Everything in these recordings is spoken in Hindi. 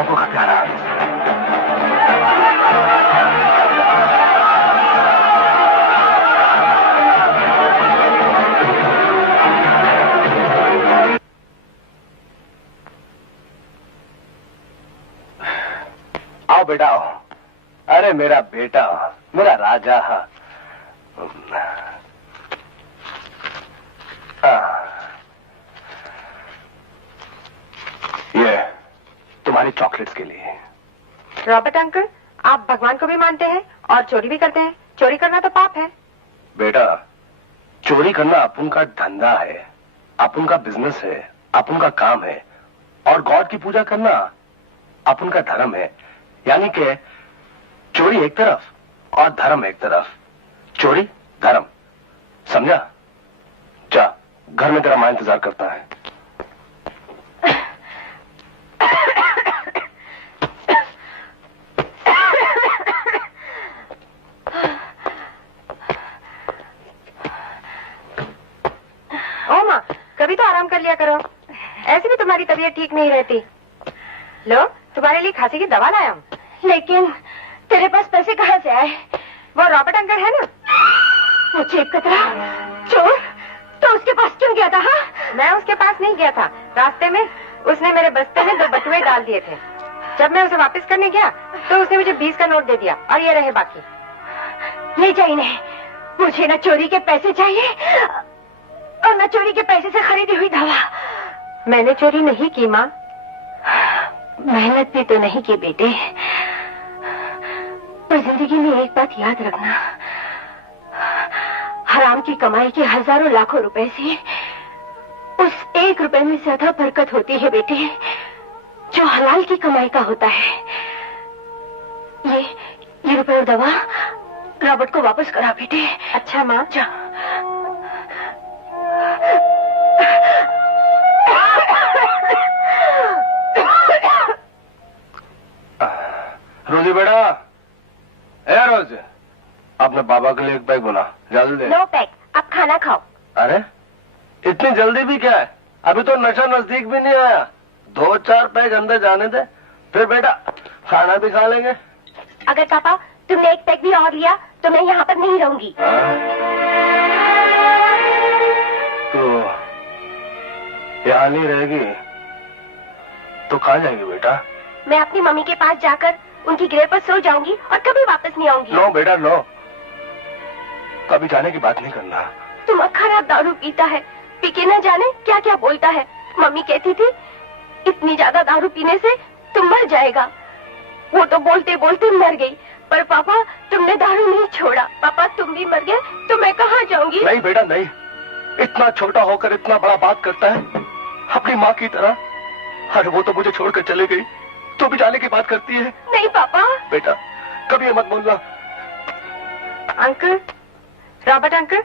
शाम को घर पे आना। आओ बेटा आओ। अरे मेरा बेटा, मेरा राजा। ये तुम्हारी चॉकलेट्स के लिए। रॉबर्ट अंकल, आप भगवान को भी मानते हैं और चोरी भी करते हैं। चोरी करना तो पाप है। बेटा, चोरी करना अपन का धंधा है, अपन का बिजनेस है, अपन का काम है। और गॉड की पूजा करना अपन का धर्म है। यानी कि चोरी एक तरफ और धर्म एक तरफ। चोरी धर्म, समझा? जा, घर में तेरा मां इंतजार करता है। ओ माँ, कभी तो आराम कर लिया करो। ऐसे भी तुम्हारी तबीयत ठीक नहीं रहती। लो, तुम्हारे लिए खांसी की दवा लाया हूँ। लेकिन तेरे पास पैसे कहाँ से आए? वो रॉबर्ट अंकल है ना, वो जेब कतरा चोर, तो उसके पास क्यों गया था? हाँ? मैं उसके पास नहीं गया था। रास्ते में उसने मेरे बस्ते में 2 बटुए डाल दिए थे। जब मैं उसे वापस करने गया तो उसने मुझे 20 का नोट दे दिया और ये रहे बाकी। ले जा इन्हें। मुझे न चोरी के पैसे चाहिए और न चोरी के पैसे से खरीदी हुई दवा। मैंने चोरी नहीं की माँ। मेहनत भी तो नहीं की बेटे, पर जिंदगी में एक बात याद रखना, हराम की कमाई के हजारों लाखों रुपए से उस 1 रुपए में ज्यादा बरकत होती है बेटे, जो हलाल की कमाई का होता है। ये रुपए और दवा रॉबर्ट को वापस करा बेटे। अच्छा माँ। जा। रोजी बेटा, ए रोज, अपने बाबा के लिए एक पैक बना, जल्दी दे। नो पैक, अब खाना खाओ। अरे इतनी जल्दी भी क्या है? अभी तो नशा नजदीक भी नहीं आया। 2-4 पैक अंदर जाने दे, फिर बेटा खाना भी खा लेंगे। अगर पापा तुमने एक पैक भी और लिया तो मैं यहाँ पर नहीं रहूंगी। तो यहाँ नहीं रहेगी तो कहाँ जाएगी बेटा? मैं अपनी मम्मी के पास जाकर उनकी ग्रेव पर सो जाऊंगी और कभी वापस नहीं आऊंगी। नो बेटा नो, कभी जाने की बात नहीं करना। तुम खराब दारू पीता है, पी के न जाने क्या क्या बोलता है। मम्मी कहती थी इतनी ज्यादा दारू पीने से तुम मर जाएगा। वो तो बोलते बोलते मर गई, पर पापा तुमने दारू नहीं छोड़ा। पापा तुम भी मर गए तो मैं कहाँ जाऊंगी? नहीं बेटा नहीं, इतना छोटा होकर इतना बड़ा बात करता है अपनी माँ की तरह। अरे वो तो मुझे छोड़कर चले गई, तो भी जाने की बात करती है। नहीं पापा। बेटा कभी ये मत बोलना। अंकल, रॉबर्ट अंकल,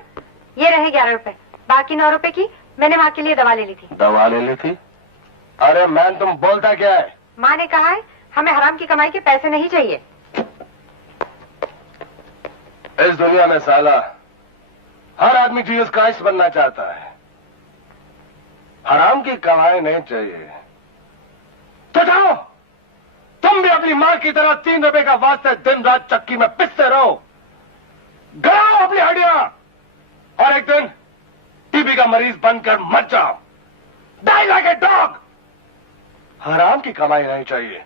ये रहे 11 रुपए। बाकी 9 रुपए की मैंने माँ के लिए दवा ले ली थी। दवा ले ली थी? अरे मैन तुम बोलता क्या है? माँ ने कहा है हमें हराम की कमाई के पैसे नहीं चाहिए। इस दुनिया में साला हर आदमी जीसस क्राइस्ट बनना चाहता है। हराम की कमाई नहीं चाहिए तो जाओ, तुम भी अपनी माँ की तरह 3 रुपए का वास्ते दिन रात चक्की में पिसते रहो। गलाओ अपनी हड्डियां और एक दिन टीबी का मरीज बनकर मर जाओ। Die like a dog. हराम की कमाई नहीं चाहिए,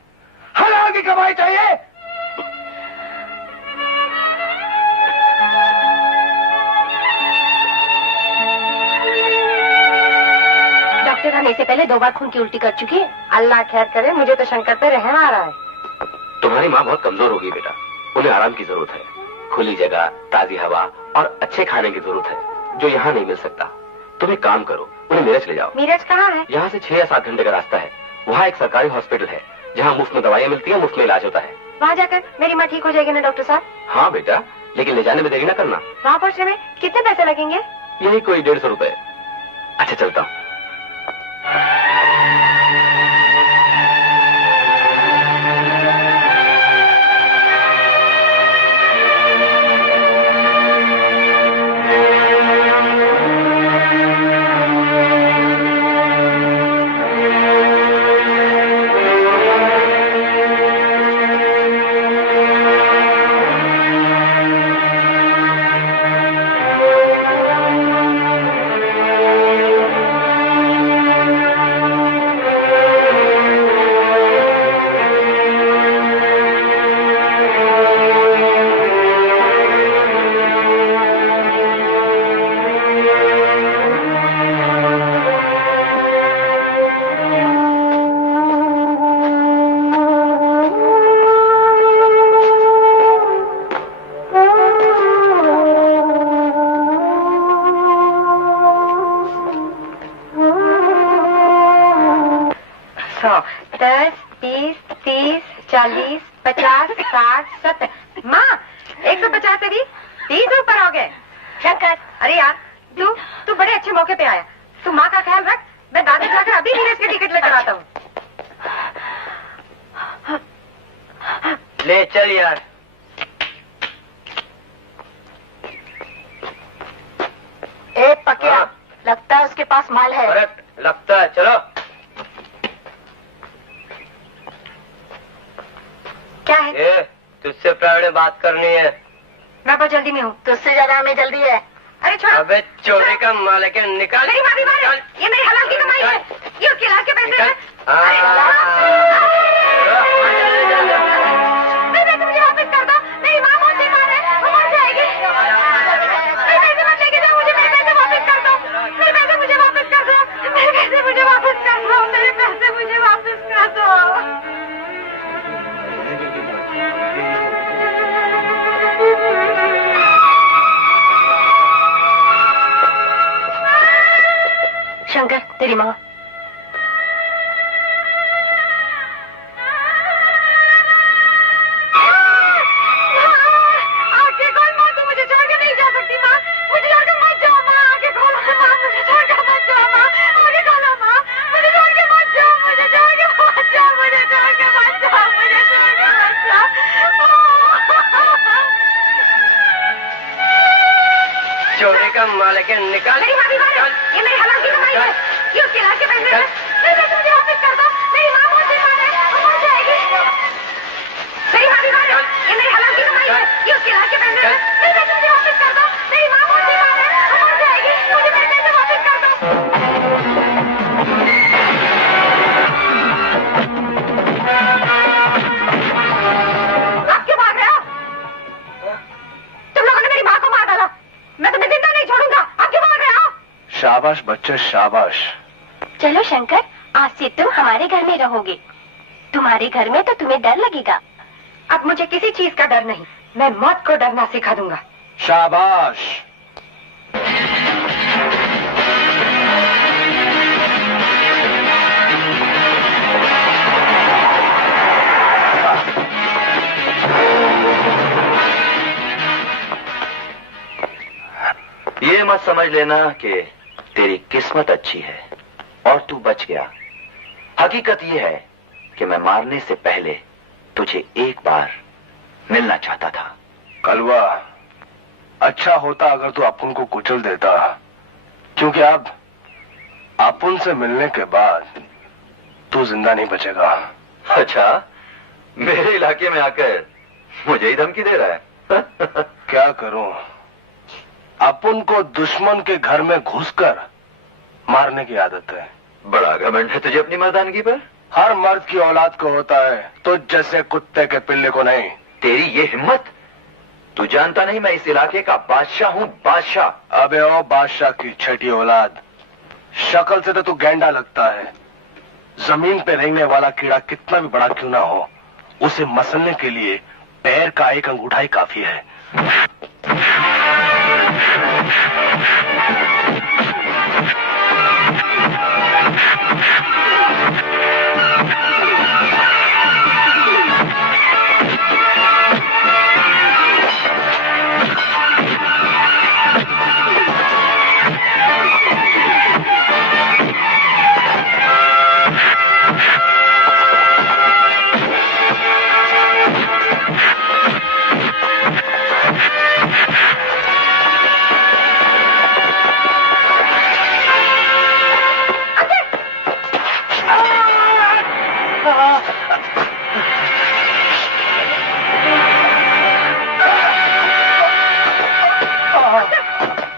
हलाल की कमाई चाहिए। डॉक्टर आने से पहले 2 बार खून की उल्टी कर चुकी है। अल्लाह खैर करे, मुझे तो शंकर पे रहम आ रहा है। तुम्हारी माँ बहुत कमजोर होगी बेटा, उन्हें आराम की जरूरत है। खुली जगह, ताजी हवा और अच्छे खाने की जरूरत है, जो यहाँ नहीं मिल सकता। तुम एक काम करो, उन्हें मीरज ले जाओ। मीरज कहाँ है? यहाँ से 6 या 7 घंटे का रास्ता है। वहाँ एक सरकारी हॉस्पिटल है जहाँ मुफ्त में दवाइयाँ मिलती है, मुफ्त में इलाज होता है। वहाँ जाकर मेरी माँ ठीक हो जाएगी ना डॉक्टर साहब? हाँ बेटा, लेकिन ले जाने में देरी ना करना। वहाँ पहुँचने में कितने पैसे लगेंगे? यही कोई 150 रुपए। अच्छा चलता हूँ। 100, 10, 20, 30, 40, 50, 60, 70। माँ 150 से भी 30 ऊपर हो गए। शंकर, अरे यार तू बड़े अच्छे मौके पे आया। तू माँ का ख्याल रख, मैं दादा जाकर अभी नीरज की टिकट लेकर आता हूँ। ले चल यार। ए पकिया, लगता है उसके पास माल है। अरे लगता है, चलो। क्या है? ए, तुझसे प्राण बात करनी है। मैं बहुत जल्दी में हूँ। तुझसे ज्यादा हमें जल्दी है। अरे छोड़ो। अबे चोरी का माल है क्या? निकाल। मेरी माँ बीमार है, ये मेरी हलाल की कमाई है, ये उसके इलाज के पैसे हैं। मेरे पैसे मुझे वापस कर दो, मेरी माँ बहुत बीमार है, वो मर जाएगी। मेरे पैसे मत लेके जाओ, मुझे मेरे पैसे वापस कर दो, मेरे पैसे मुझे वापस कर दो, मेरे पैसे मुझे वापस कर दो, मेरे पैसे मुझे वापस कर दो। शंकर, तेरी माँ। आंखें खोल माँ, तू मुझे छोड़ के नहीं जा सकती माँ, मुझे छोड़ के मत जाओ माँ, आंखें खोलो माँ, मुझे छोड़ के मत जाओ माँ, आंखें खोलो माँ, मुझे छोड़ के मत जाओ, मुझे छोड़ के मत जाओ, मुझे छोड़ के मत जाओ, मुझे छोड़ के मत जाओ। चोरी का माल है क्या? निकाल। मेरी माँ बीमार है, ये मेरी हलाल की कमाई है, ये उसके इलाज के पैसे हैं। मेरे पैसे मुझे वापस कर दो, मेरी माँ बहुत बीमार है, वो मर जाएगी। मेरी माँ बीमार है, ये मेरी हलाल की कमाई है, ये उसके इलाज के पैसे हैं। मेरे पैसे मुझे वापस कर दो, मेरी माँ बहुत बीमार है, वो मर जाएगी। मुझे मेरे पैसे वापस कर दो। आप क्यों भाग रहे हो? तुम लोगों ने मेरी माँ को मार डाला, मैं तुम्हें जिंदा नहीं छोड़ूंगा। आप क्यों भाग रहे हो? शाबाश बच्चे शाबाश। चलो शंकर, आज से तुम हमारे घर में रहोगे। तुम्हारे घर में तो तुम्हें डर लगेगा। अब मुझे किसी चीज का डर नहीं, मैं मौत को डरना सिखा दूंगा। शाबाश। ये मत समझ लेना कि तेरी किस्मत अच्छी है और तू बच गया। हकीकत ये है कि मैं मारने से पहले तुझे एक बार मिलना चाहता था। कलवा, अच्छा होता अगर तू अपुन को कुचल देता, क्योंकि अब अपुन से मिलने के बाद तू जिंदा नहीं बचेगा। अच्छा, मेरे इलाके में आकर मुझे ही धमकी दे रहा है। क्या करूं, अपुन को दुश्मन के घर में घुसकर मारने की आदत है। बड़ा घमंड है तुझे अपनी मर्दानगी पर। हर मर्द की औलाद को होता है, तो जैसे कुत्ते के पिल्ले को नहीं। तेरी ये हिम्मत! तू जानता नहीं मैं इस इलाके का बादशाह हूं, बादशाह। अबे ओ बादशाह की छठी औलाद, शक्ल से तो तू गैंडा लगता है। जमीन पे रेंगने वाला कीड़ा कितना भी बड़ा क्यों ना हो, उसे मसलने के लिए पैर का एक अंगूठा ही काफी है।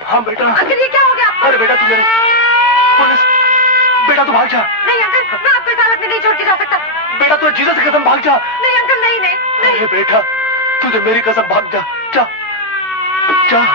हाँ बेटा। अंकल ये क्या हो गया आपको? अरे बेटा तू मेरे पुलिस, बेटा तू भाग जा। नहीं अंकल, मैं आपको इस हालत में नहीं छोड़ के जा सकता। बेटा तू जीसस की कसम भाग जा। नहीं अंकल, नहीं नहीं नहीं। अरे बेटा तुझे मेरी कसम भाग जा, जा जा।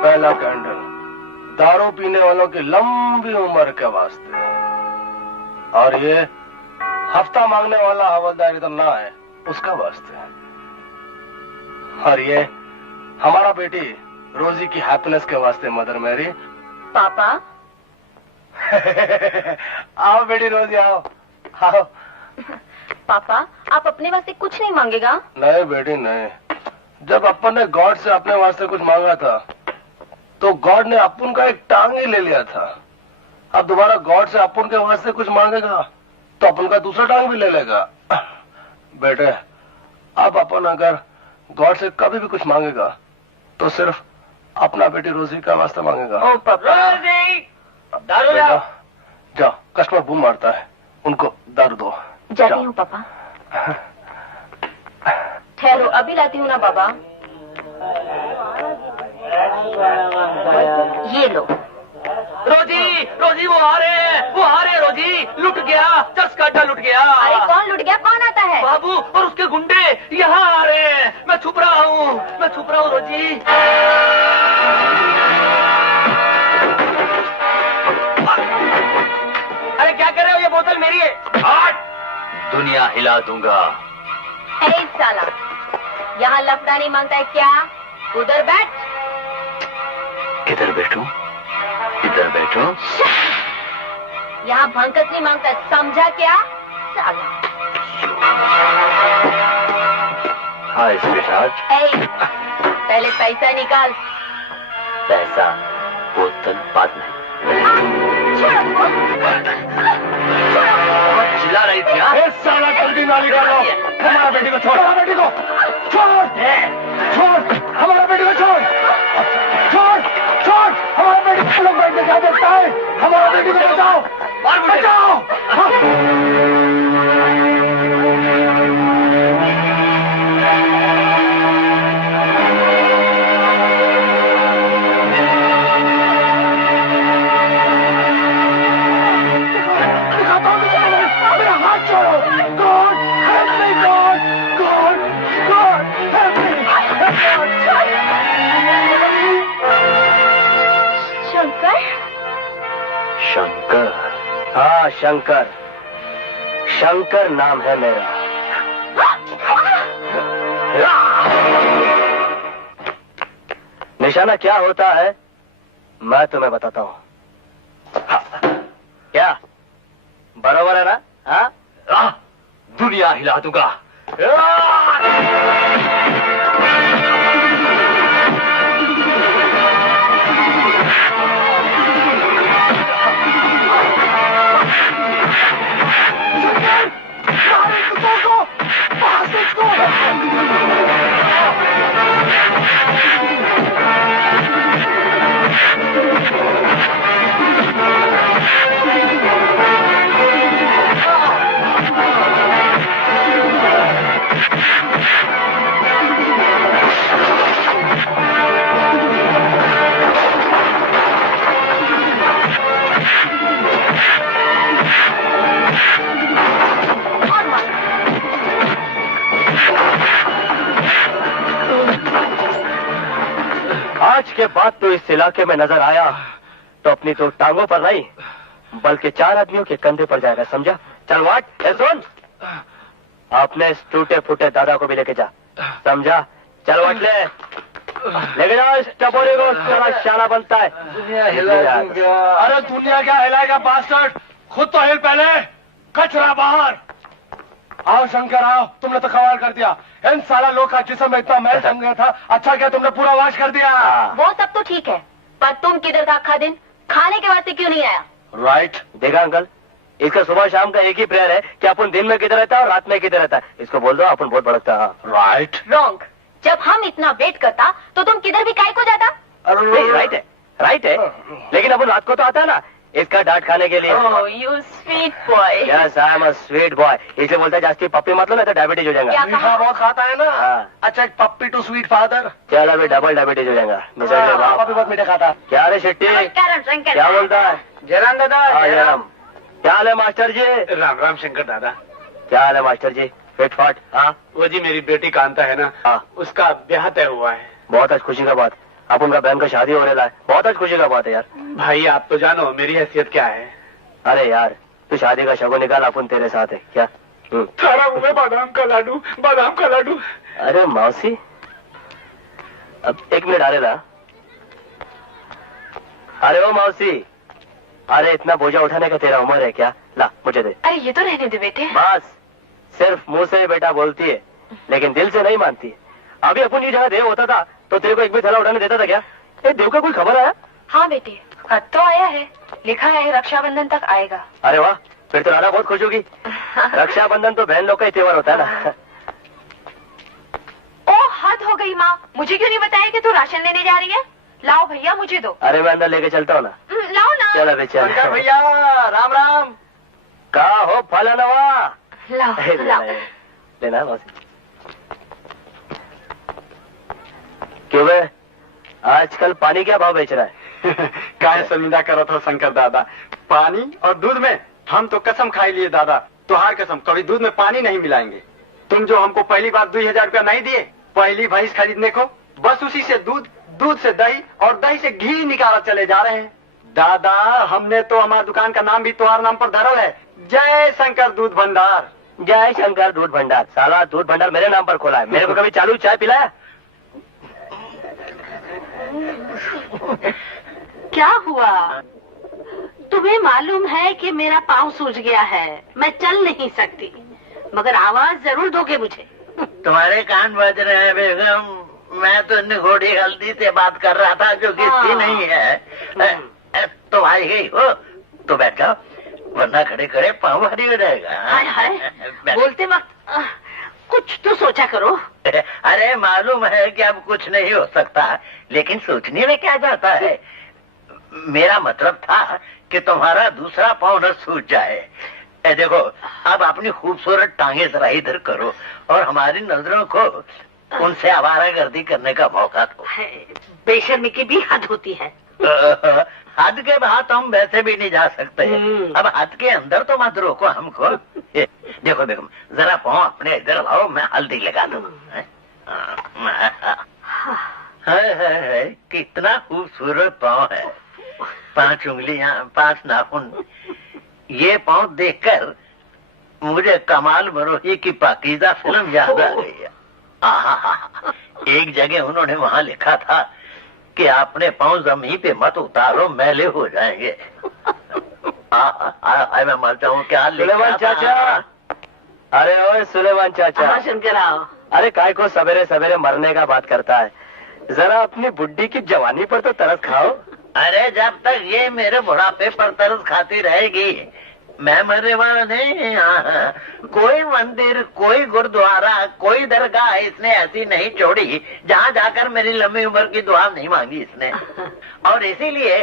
पहला कैंडल दारू पीने वालों की लंबी उम्र के वास्ते, और ये हफ्ता मांगने वाला हवलदार इधर ना है उसका वास्ते, और ये हमारा बेटी रोजी की हैप्पीनेस के वास्ते। Mother Mary. पापा। आओ बेटी रोजी, आओ आओ। पापा, आप अपने वास्ते कुछ नहीं मांगेगा? नहीं बेटी नहीं। जब अपन ने गॉड से अपने वास्ते कुछ मांगा था तो गॉड ने अपन का एक टांग ही ले लिया था। अब दोबारा गॉड से अपन के वास्ते कुछ मांगेगा तो अपन का दूसरा टांग भी ले लेगा। बेटे, अब अपन अगर गॉड से कभी भी कुछ मांगेगा तो सिर्फ अपना बेटी रोजी का वास्ता मांगेगा। ओ पापा। रोजी, दारू लाओ। जाओ, कस्टमर बूम मारता है, उनको दारू दो। जाती हूँ पापा। ठहरो, अभी लाती हूँ ना बाबा। ये लो। रोजी, रोजी वो आ रहे हैं, वो आ रहे हैं। रोजी लुट गया, चस्का लुट गया। अरे कौन लुट गया? कौन आता है? बाबू और उसके गुंडे यहाँ आ रहे हैं। मैं छुप रहा हूँ, मैं छुप रहा हूँ रोजी। अरे क्या कर रहे हो? ये बोतल मेरी है। दुनिया हिला दूंगा। ए साला, यहाँ लफड़ा नहीं मांगता है क्या? उधर बैठ। किधर बैठूं? इधर बैठो। यहाँ भंकस नहीं मांगता, समझा क्या? साला। हाय स्वीटहार्ट। ए, पहले पैसा निकाल। पैसा बोतल बाद में। चिल्ला रही थी? साला जल्दी ना निकालो। हमारा बेटी को छोड़, हमारा बेटी को छोड़, छोड़, हमारा बेटी को छोड़, छोड़, छोड़, हमारा बेटी को लोग बैठने क्या देखता है? हमारा बेटी को बचाओ, बचाओ। शंकर। हाँ शंकर, शंकर नाम है मेरा। निशाना क्या होता है मैं तुम्हें बताता हूँ। क्या बराबर है ना? हाँ, दुनिया हिला दूंगा। आज के बाद तो इस इलाके में नजर आया तो अपनी तो टांगों पर नहीं बल्कि 4 आदमियों के कंधे पर जाएगा, समझा? चल वाट, सुन, अपने इस टूटे फूटे दादा को भी लेके जा, समझा? चल वाट, लेके जाओ इस टपोरी को, सारा शाना बनता है। दुनिया हिला दूंगा। अरे दुनिया क्या हिलाएगा बास्टर्ड, खुद तो हिल पहले, कचरा बाहर। आओ शंकर आओ, तुमने तो कमाल कर दिया। इन साला लोग का जिस्म में इतना मैल जम गया था, अच्छा क्या तुमने पूरा वाश कर दिया। वो सब तो ठीक है, पर तुम किधर था आखा दिन? खाने के वास्ते क्यों नहीं आया? राइट। देखा अंकल, इसका सुबह शाम का एक ही प्रेयर है कि अपन दिन में किधर रहता है और रात में किधर रहता है। इसको बोल दो अपन बहुत भड़कता है। राइट। रॉन्ग। जब हम इतना वेट करता तो तुम किधर भी काहे को जाता? नहीं, राइट है, राइट है, लेकिन अपन रात को तो आता है ना इसका डांट खाने के लिए। Oh you sweet boy. Yes I am a sweet boy, इसलिए बोलता है जास्ती पप्पी मत लो नहीं तो डायबिटीज हो जाएगा। मीठा बहुत खाता है ना। हाँ। अच्छा एक पप्पी टू स्वीट फादर। चल अभी डबल डायबिटीज हो जाएगा। पापा भी बहुत मीठा खाता। क्या रे शेट्टी, क्या बोलता है? जयराम दादा। हाँ, जयराम। क्या हाल है मास्टर जी? राम राम शंकर दादा। क्या हाल है मास्टर जी? फिट फाट। हाँ वो जी मेरी बेटी कांता है ना, हाँ, उसका ब्याह तय हुआ है। बहुत आज खुशी का बात। अब उनका बहन का शादी हो रहा है, बहुत आज खुशी का बात है यार। भाई आप तो जानो मेरी हैसियत क्या है। अरे यार तू शादी का शगुन निकाल, अपन तेरे साथ है क्या? थारा मुंह में बादाम का लाडू, बादाम का लाडू। अरे मौसी, अब 1 मिनट आ रहा। अरे ओ मौसी, अरे इतना बोझा उठाने का तेरा उम्र है क्या? ला मुझे दे। अरे ये तो रहने दे बेटे। बस सिर्फ मुंह से बेटा बोलती है, लेकिन दिल से नहीं मानती है। अभी अपन ये जगह देव होता था तो तेरे को एक भी थैला उठाने देता था क्या? ए देव का कोई खबर आया? हाँ बेटे, खत तो आया है, लिखा है रक्षाबंधन तक आएगा। अरे वाह, फिर तो राधा बहुत खुश होगी। रक्षाबंधन तो बहन लोग का ही त्योहार होता है ना। ओ हद हो गई माँ, मुझे क्यों नहीं बताया कि तू राशन लेने जा रही है? लाओ भैया मुझे दो। अरे मैं अंदर लेके चलता हूँ ना। लाओ ना। चलो बेचारा भैया राम राम। का हो फला नवा। लाओ लाओ। लेना मौसी। क्यों बे, आजकल पानी क्या भाव बेच रहा है? काय शर्मिंदा करो तो शंकर दादा, पानी और दूध में हम तो कसम खाई लिए दादा, तुहार कसम कभी दूध में पानी नहीं मिलाएंगे। तुम जो हमको पहली बार 2000 रुपया नहीं दिए पहली भैंस खरीदने को, बस उसी से दूध, दूध से दही और दही से घी निकाल चले जा रहे हैं। दादा हमने तो हमारी दुकान का नाम भी तुम्हारे नाम पर धरल है, जय शंकर दूध भंडार। जय शंकर दूध भंडार। साला दूध भंडार मेरे नाम पर खोला है, मेरे को कभी चालू चाय पिलाया? क्या हुआ? तुम्हें मालूम है कि मेरा पाँव सूज गया है, मैं चल नहीं सकती, मगर आवाज जरूर दोगे मुझे। तुम्हारे कान बज रहे हैं बेगम, मैं तो निगोड़ी हल्दी से बात कर रहा था जो गिरती नहीं है। तो आई गई हो तो बैठ जाओ, वरना खड़े खड़े पाँव भारी हो जाएगा। हाय हाय, बोलते वक्त कुछ तो सोचा करो। अरे मालूम है कि अब कुछ नहीं हो सकता, लेकिन सोचने में क्या जाता है। मेरा मतलब था कि तुम्हारा दूसरा पाँव न सूझ जाए। देखो अब अपनी खूबसूरत टांगे जरा इधर करो और हमारी नजरों को उनसे आवारागर्दी करने का मौका दो। बेशर्मी की भी हद होती है। हद के बाहर तो हम वैसे भी नहीं जा सकते, अब हद के अंदर तो मत रोको हमको। देखो देखो जरा पाँव अपने इधर लाओ, मैं हल्दी लगा दूं। है कितना खूबसूरत पाँव है, 5 उंगलियां, 5 नाखून। ये पाँव देखकर मुझे कमाल मरोही की पाकीज़ा फिल्म याद आ गई। एक जगह उन्होंने वहाँ लिखा था कि आपने पाँव जमीन पे मत उतारो, मैले हो जाएंगे। मैं मर जाऊँ क्या? सुलेमान चाचा, अरे ओए सुलेमान चाचा। शंकर आओ। अरे काय को सवेरे सवेरे मरने का बात करता है, जरा अपनी बुड्ढी की जवानी पर तो तरस खाओ। अरे जब तक ये मेरे बुढ़ापे पर तरस खाती रहेगी मैं मरने वाला नहीं। कोई मंदिर, कोई गुरुद्वारा, कोई दरगाह इसने ऐसी नहीं छोड़ी जहाँ जाकर मेरी लंबी उम्र की दुआ नहीं मांगी इसने। और इसीलिए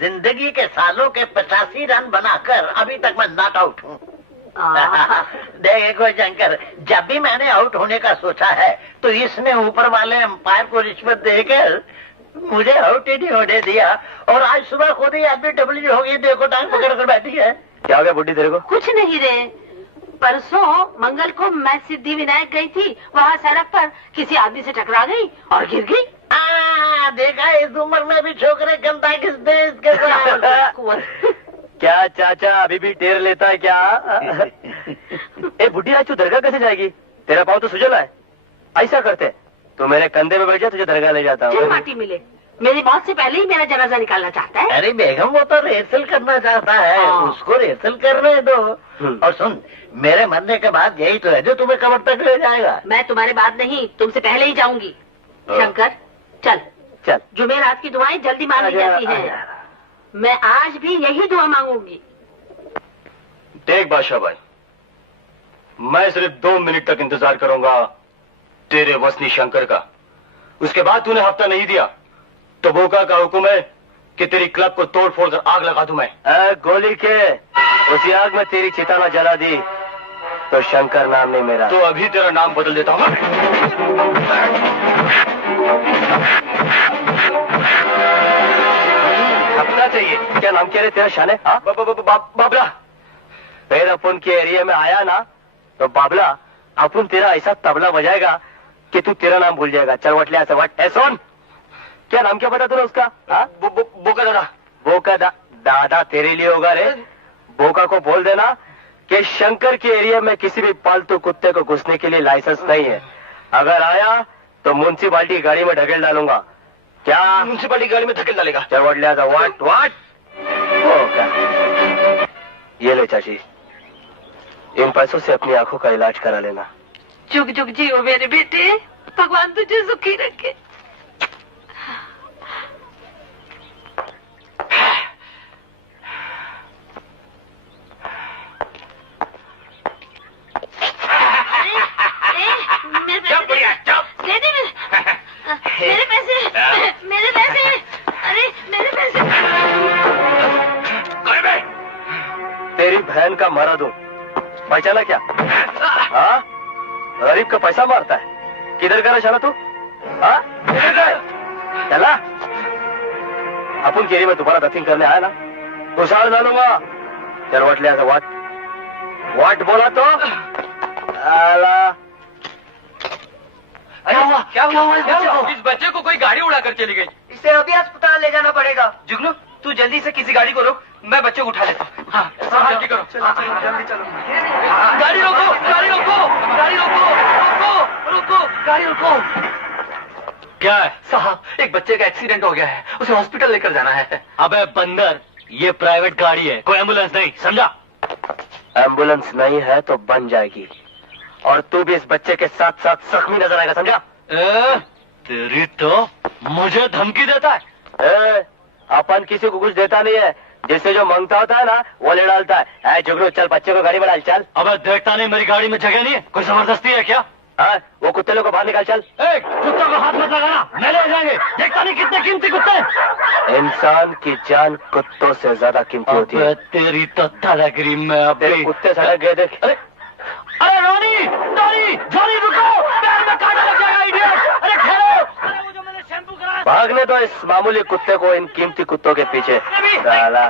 जिंदगी के सालों के 85 रन बनाकर अभी तक मैं नॉट आउट हूँ। देखो शंकर, जब भी मैंने आउट होने का सोचा है तो इसने ऊपर वाले अंपायर को रिश्वत देकर मुझे आउट ही नहीं होने दिया। और आज सुबह खुद ही LBW हो गई, देखो टांग पकड़ कर बैठी है। क्या हो गया बुड्ढी तेरे को? कुछ नहीं रे, परसों मंगल को मैं सिद्धि विनायक गई थी, वहाँ सड़क पर किसी आदमी से टकरा गई और गिर गई। देखा इस उम्र में भी छोकरे गंदा किस देश के साथ। क्या चाचा अभी भी टेर लेता है क्या? ए बुड्ढी आज तू दरगाह कैसे जाएगी? तेरा पाँव तो सुजला है। ऐसा करते तू मेरे कंधे में बैठ जा, तुझे दरगाह ले जाता हूँ। माटी मिले, मेरी मौत से पहले ही मेरा जनाजा निकालना चाहता है। अरे बेगम वो तो रेसल करना चाहता है, उसको रेसल करने दो। और सुन, मेरे मरने के बाद यही तो है जो तुम्हें कब्र तक ले जाएगा। मैं तुम्हारे बाद नहीं, तुमसे पहले ही जाऊंगी। शंकर चल चल, जुमेरात की दुआएं जल्दी मांगी जाती हैं। मैं आज भी यही दुआ मांगूंगी। देख बादशाह भाई, मैं सिर्फ 2 मिनट तक इंतजार करूंगा तेरे वसनी शंकर का। उसके बाद तूने हफ्ता नहीं दिया तो बोका का हुक्म है कि तेरी क्लब को तोड़ फोड़ कर आग लगा दूं मैं। गोली के उसी आग में तेरी चिता न जला दी तो शंकर नाम नहीं मेरा। तो अभी तेरा नाम बदल देता हूँ। हफ्ता चाहिए क्या? नाम क्या रे तेरा शाने? हाँ बाबला। फिर अपन के एरिया में आया ना तो बाबला अपन तेरा ऐसा तबला बजाएगा कि तू तेरा नाम भूल जाएगा। चल वटले ऐसा वट। सुन, क्या नाम क्या बताया तूने उसका? बोका दादा। बोका दादा तेरे लिए होगा रे। बोका को बोल देना कि शंकर के एरिया में किसी भी पालतू कुत्ते को घुसने के लिए लाइसेंस नहीं है। अगर आया तो म्युनिसिपालिटी गाड़ी में ढकेल डालूंगा। क्या म्युनिसिपालिटी गाड़ी में धकेल डालेगा? चल ले आता। वाट ये ले चाची, इन पैसों से अपनी आंखों का इलाज करा लेना। जुग जुग जियो मेरे बेटे, भगवान तुझे सुखी रखे। मेरे पैसे, अरे मेरे पैसे। तेरी बहन का मरा दूं, पहचाना क्या? हाँ, गरीब का पैसा मारता है। किधर का चला तू? हाँ, चला अपन केरी में दोबारा दफिंग करने आया ना, उछाल डालूंगा। चल वाट ले आजा। वाट बोला तो आला। क्या हुआ? इस बच्चे को कोई गाड़ी उड़ाकर चली गई। इसे अभी अस्पताल ले जाना पड़ेगा। जुगनू तू जल्दी से किसी गाड़ी को रोक, मैं बच्चे को उठा लेता हूँ। हाँ, सब जल्दी करो। जल्दी चलो। गाड़ी रोको, गाड़ी रोको, गाड़ी रोको, रोको, रोको, गाड़ी रोको। क्या है साहब, एक बच्चे का एक्सीडेंट हो गया है, उसे हॉस्पिटल लेकर जाना है। अबे बंदर, ये प्राइवेट गाड़ी है, कोई एम्बुलेंस नहीं, समझा? एम्बुलेंस नहीं है तो बन जाएगी, और तू भी इस बच्चे के साथ साथ जख्मी नजर आएगा, समझा? तेरी तो मुझे धमकी देता है। अपन किसी को कुछ देता नहीं है, जिससे जो मांगता होता है ना वो ले डालता है। जुगनू चल, बच्चे को गाड़ी में डाल। चल। अबे देखता नहीं मेरी गाड़ी में जगह नहीं है, कोई जबरदस्ती है क्या? हाँ, वो कुत्ते लोग को बाहर निकाल। चल। कुत्तों को हाथ मत लगाना, मैं ले जाएंगे। देखता नहीं कितने कीमती कुत्ते। इंसान की जान कुत्तों से ज्यादा कीमती होती है। तेरी तो तलगरी में अभी कुत्ते सड़क गए। देख। अरे रोनी, जॉनी रुको, पैर में कांटा लग जाएगा इडियट। अरे ठहरो। अरे वो जो मैंने शैम्पू कराया। भागने दो इस मामूली कुत्ते को इन कीमती कुत्तों के पीछे। साला।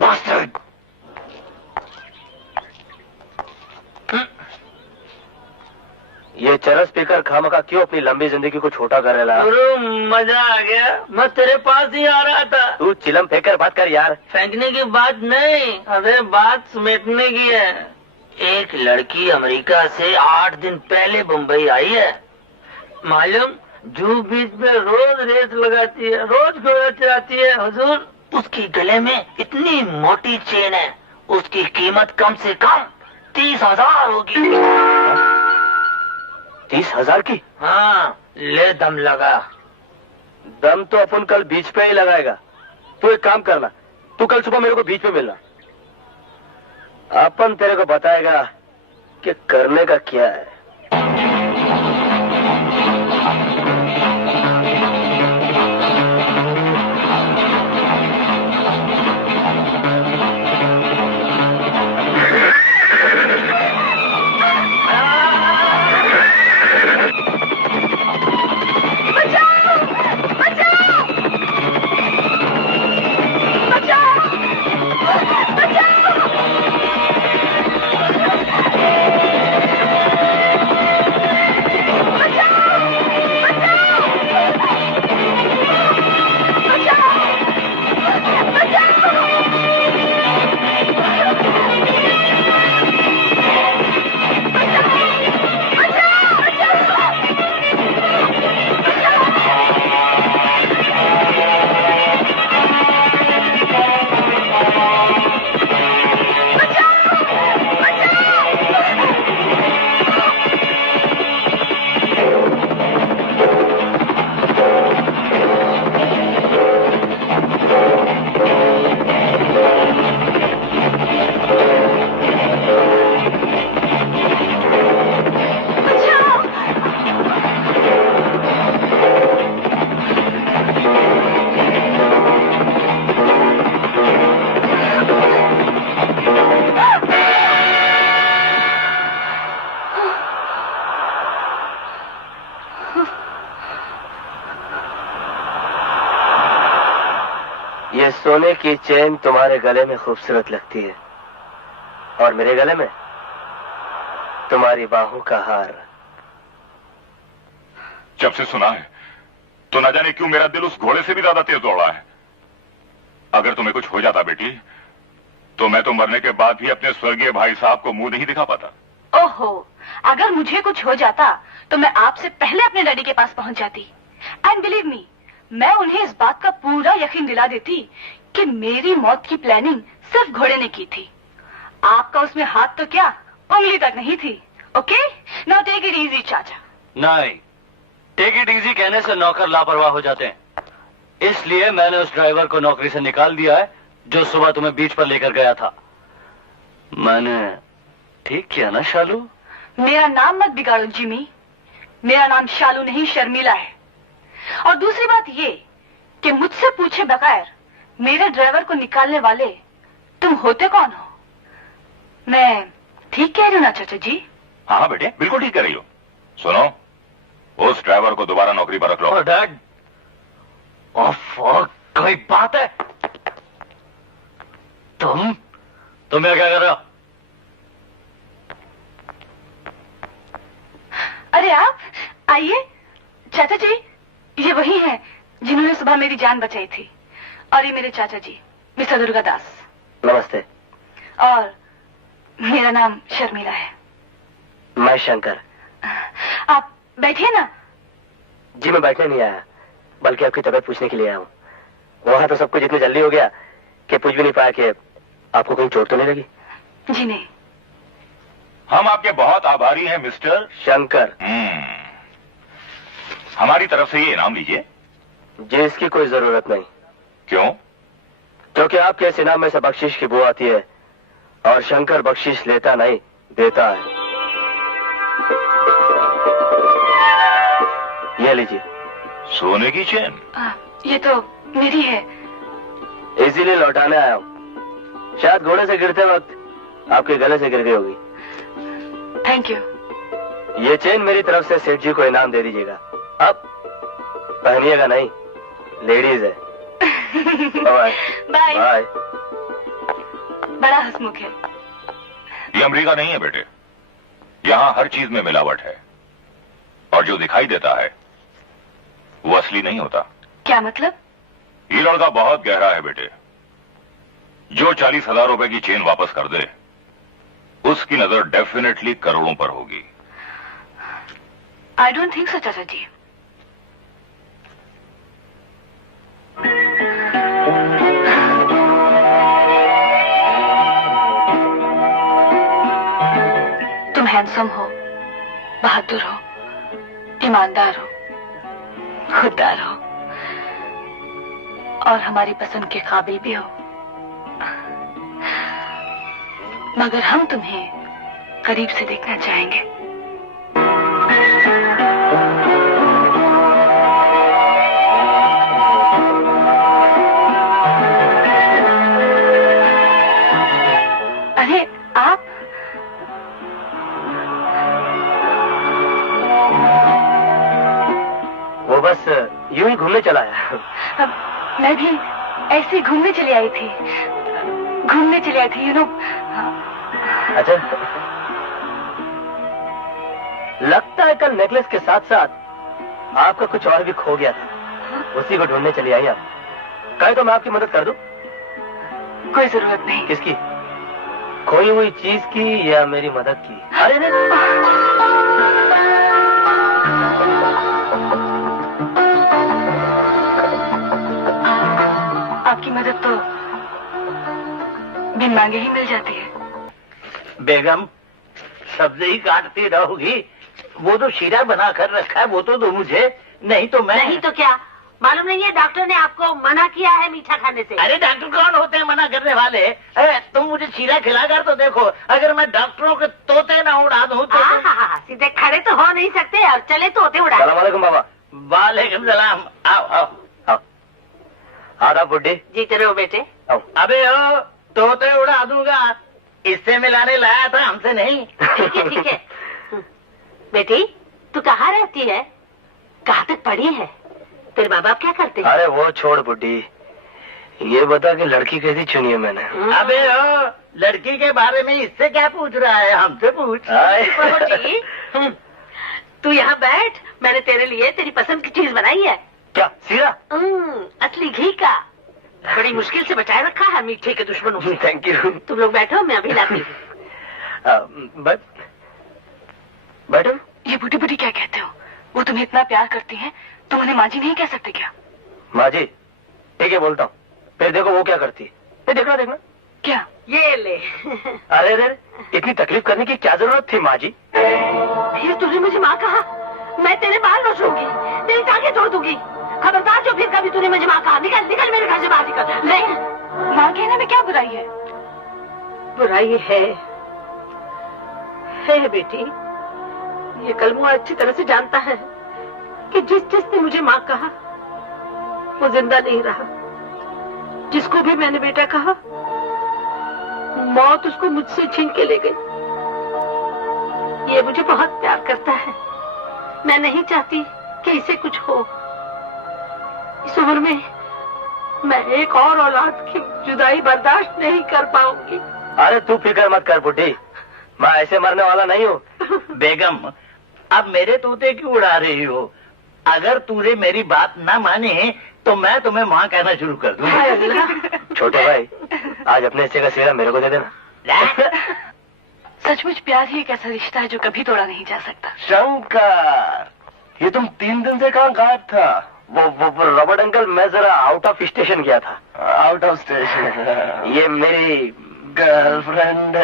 बास्टर्ड। ये चरस पीकर खामखा क्यों अपनी लंबी जिंदगी को छोटा कर रहा? मजा आ गया, मैं तेरे पास ही आ रहा था। तू चिलम फेंकर बात कर यार। फेंकने की बात नहीं, अरे बात समेटने की है। एक लड़की अमेरिका से 8 दिन पहले मुंबई आई है, मालूम? जू बीच में रोज रेस लगाती है, रोज घोड़ा चलाती है। हुजूर, उसकी गले में इतनी मोटी चेन है, उसकी कीमत कम से कम 30,000 होगी। 30,000 की? हाँ, ले दम लगा। दम तो अपन कल बीच पे ही लगाएगा। तू एक काम करना, तू कल सुबह मेरे को बीच पे मिलना, अपन तेरे को बताएगा कि करने का क्या है। ये सोने की चेन तुम्हारे गले में खूबसूरत लगती है, और मेरे गले में तुम्हारी बाहों का हार। जब से सुना है तो न जाने क्यों मेरा दिल उस घोड़े से भी ज्यादा तेज दौड़ा है। अगर तुम्हें कुछ हो जाता बेटी, तो मैं तो मरने के बाद भी अपने स्वर्गीय भाई साहब को मुंह नहीं दिखा पाता। ओहो, अगर मुझे कुछ हो जाता तो मैं आपसे पहले अपने डैडी के पास पहुंच जाती। एंड बिलीव मी, मैं उन्हें इस बात का पूरा यकीन दिला देती कि मेरी मौत की प्लानिंग सिर्फ घोड़े ने की थी। आपका उसमें हाथ तो क्या, उंगली तक नहीं थी। Okay, now take it easy चाचा। नहीं, टेक इट इजी कहने से नौकर लापरवाह हो जाते हैं। इसलिए मैंने उस ड्राइवर को नौकरी से निकाल दिया है जो सुबह तुम्हें बीच पर लेकर गया था। मैंने ठीक किया ना शालू? मेरा नाम मत बिगाड़ो जिमी, मेरा नाम शालू नहीं शर्मिला है। और दूसरी बात ये कि मुझसे पूछे बगैर मेरे ड्राइवर को निकालने वाले तुम होते कौन हो? मैं ठीक कह रही हूँ ना चाचा जी? हाँ बेटे, बिल्कुल ठीक कह रही हो। सुनो, उस ड्राइवर को दोबारा नौकरी पर रख लो। डैड, कोई बात है? तुम क्या कर रहे हो? अरे आप आइए। चाचा जी, ये वही हैं जिन्होंने सुबह मेरी जान बचाई थी। और ये मेरे चाचा जी मिस्टर दुर्गादास। नमस्ते। और मेरा नाम शर्मिला है। मैं शंकर। आप बैठिए ना। जी मैं बैठने नहीं आया, बल्कि आपकी तबीयत पूछने के लिए आया हूँ। वहां तो सब कुछ इतनी जल्दी हो गया कि पूछ भी नहीं पाया कि आपको कहीं चोट तो नहीं लगी? जी नहीं। हम आपके बहुत आभारी हैं मिस्टर शंकर। हमारी तरफ से ये इनाम लीजिए। जी इसकी कोई जरूरत नहीं। क्यों? क्योंकि आपके इस इनाम में से बख्शिश की बू आती है और शंकर बख्शिश लेता नहीं, देता है। ये लीजिए। सोने की चेन? ये तो मेरी है। इसीलिए लौटाने आया हूँ। शायद घोड़े से गिरते वक्त आपके गले से गिर गई होगी। Thank you. ये चेन मेरी तरफ से सेठ जी को इनाम दे दीजिएगा। अब पहनिएगा नहीं, लेडीज है। Bye bye. बाय। बड़ा हंसमुख है। ये अमेरिका नहीं है बेटे, यहाँ हर चीज में मिलावट है और जो दिखाई देता है वो असली नहीं होता। क्या मतलब? ये लड़का बहुत गहरा है बेटे। जो 40,000 रुपए की चेन वापस कर दे उसकी नजर डेफिनेटली करोड़ों पर होगी। आई डोंट थिंक सो चाचा जी। तुम हैंडसम हो, बहादुर हो, ईमानदार हो, खुददार हो और हमारी पसंद के काबिल भी हो। मगर हम तुम्हें करीब से देखना चाहेंगे। अरे आप वो बस यूं ही घूमने चला आया। मैं भी ऐसे ही घूमने चली आई थी, यू नो। अच्छा, लगता है कल नेकलेस के साथ साथ आपका कुछ और भी खो गया था, उसी को ढूंढने चली आई आप। कहे तो मैं आपकी मदद कर दूं? कोई जरूरत नहीं। किसकी? खोई हुई चीज की या मेरी मदद की? अरे नहीं। आपकी मदद तो बिन मांगे ही मिल जाती है। बेगम, सब्जी काटती रहोगी? वो तो शीरा बना कर रखा है, वो तो दो मुझे, नहीं तो मैं। नहीं तो क्या? मालूम नहीं है डॉक्टर ने आपको मना किया है मीठा खाने से? अरे डॉक्टर कौन होते हैं मना करने वाले? तुम मुझे शीरा खिलाकर तो देखो, अगर मैं डॉक्टरों के तोते ना उड़ा दूं तो सीधे खड़े तो हो नहीं सकते और चले तोते उड़ा। सलाम वालेकुम बाबा। वालेकुम सलाम। आओ आओ आओ। आधा बुड्ढी। जीते रहो बेटे। आओ। अबे ओ, तोते उड़ा दूंगा, इससे मिलाने लाया था, हमसे नहीं। ठीक है ठीक है। बेटी तू कहाँ रहती है? कहाँ तक पढ़ी है? तेरे माँ बाप क्या करते हैं? अरे वो छोड़ बुड्ढी, ये बता कि लड़की कैसी चुनी है मैंने? अबे ओ, लड़की के बारे में इससे क्या पूछ रहा है? हमसे पूछ। प्रभु जी, तू यहाँ बैठ, मैंने तेरे लिए तेरी पसंद की चीज बनाई है। क्या सीरा? असली घी का, बड़ी मुश्किल से बचाए रखा है मीठे के दुश्मनों से। Thank you. तुम लोग बैठो, मैं अभी लाती हूँ। बैठो। ये बूढ़ी बूढ़ी क्या कहते हो? वो तुम्हें इतना प्यार करती हैं, तुम उन्हें माँ जी नहीं कह सकते क्या? माँ जी ठीक है बोलता हूँ, फिर देखो वो क्या करती है। फिर देखना देखना। क्या? ये ले। अरे अरे इतनी तकलीफ करने की क्या जरूरत थी माँ जी? फिर तूने मुझे माँ कहा, मैं तेरे बाल नोचूंगी, तेरी टांगे तोड़ दूंगी। खबरदार जो फिर कभी तूने मुझे माँ कहा। निकल निकल मेरे घर से बाहर निकल। नहीं, माँ कहने में क्या बुराई है? बुराई है बेटी। ये कलमुआ अच्छी तरह से जानता है कि जिसने मुझे माँ कहा वो जिंदा नहीं रहा। जिसको भी मैंने बेटा कहा, मौत उसको मुझसे छीन के ले गई। ये मुझे बहुत प्यार करता है। मैं नहीं चाहती कि इसे कुछ हो। इस उम्र में मैं एक और औलाद की जुदाई बर्दाश्त नहीं कर पाऊंगी। अरे तू फिक्र मत कर बुढ़ी, मैं ऐसे मरने वाला नहीं हूँ। बेगम, अब मेरे तोते क्यों उड़ा रही हो? अगर तूने मेरी बात ना माने तो मैं तुम्हें माँ कहना शुरू कर दूंगा। छोटे भाई, आज अपने हिस्से का सेरा मेरे को दे देना। सचमुच प्यार ही एक ऐसा रिश्ता है जो कभी तोड़ा नहीं जा सकता। शंकर, ये तुम 3 दिन से कहाँ गायब था? वो रॉबर्ट अंकल, मैं जरा आउट ऑफ स्टेशन गया था। Out of station? ये मेरी गर्लफ्रेंड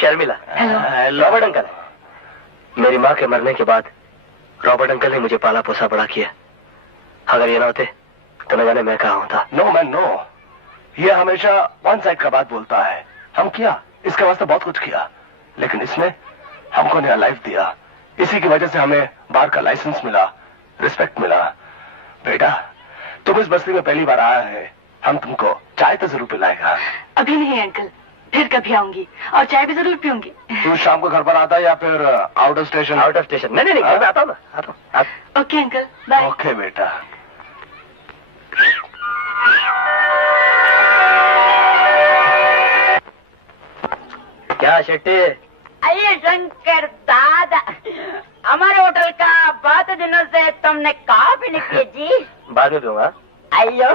शर्मिला। रॉबर्ट अंकल, मेरी माँ के मरने के बाद रॉबर्ट अंकल ने मुझे पाला पोसा बड़ा किया। अगर ये ना होते तो न जाने मैं कहाँ होता। नो मैन नो, ये हमेशा वन साइड का बात बोलता है। हम किया, इसके वास्ते बहुत कुछ किया, लेकिन इसने हमको नया लाइफ दिया। इसी की वजह से हमें बार का लाइसेंस मिला, रिस्पेक्ट मिला। बेटा, तुम इस बस्ती में पहली बार आया है, हम तुमको चाय तो जरूर पिलाएगा। अभी नहीं अंकल, फिर कभी आऊंगी और चाय भी जरूर पीऊंगी। तू शाम को घर पर आता या फिर out of station? Out of station. नहीं नहीं, घर पे आता हूँ ना, आता हूँ। Okay uncle, bye. ओके बेटा। क्या शेट्टी? अरे शंकर दादा, हमारे होटल का बहुत दिनों से तुमने कॉफी नहीं पी जी। बाद में पीऊंगा। अयो,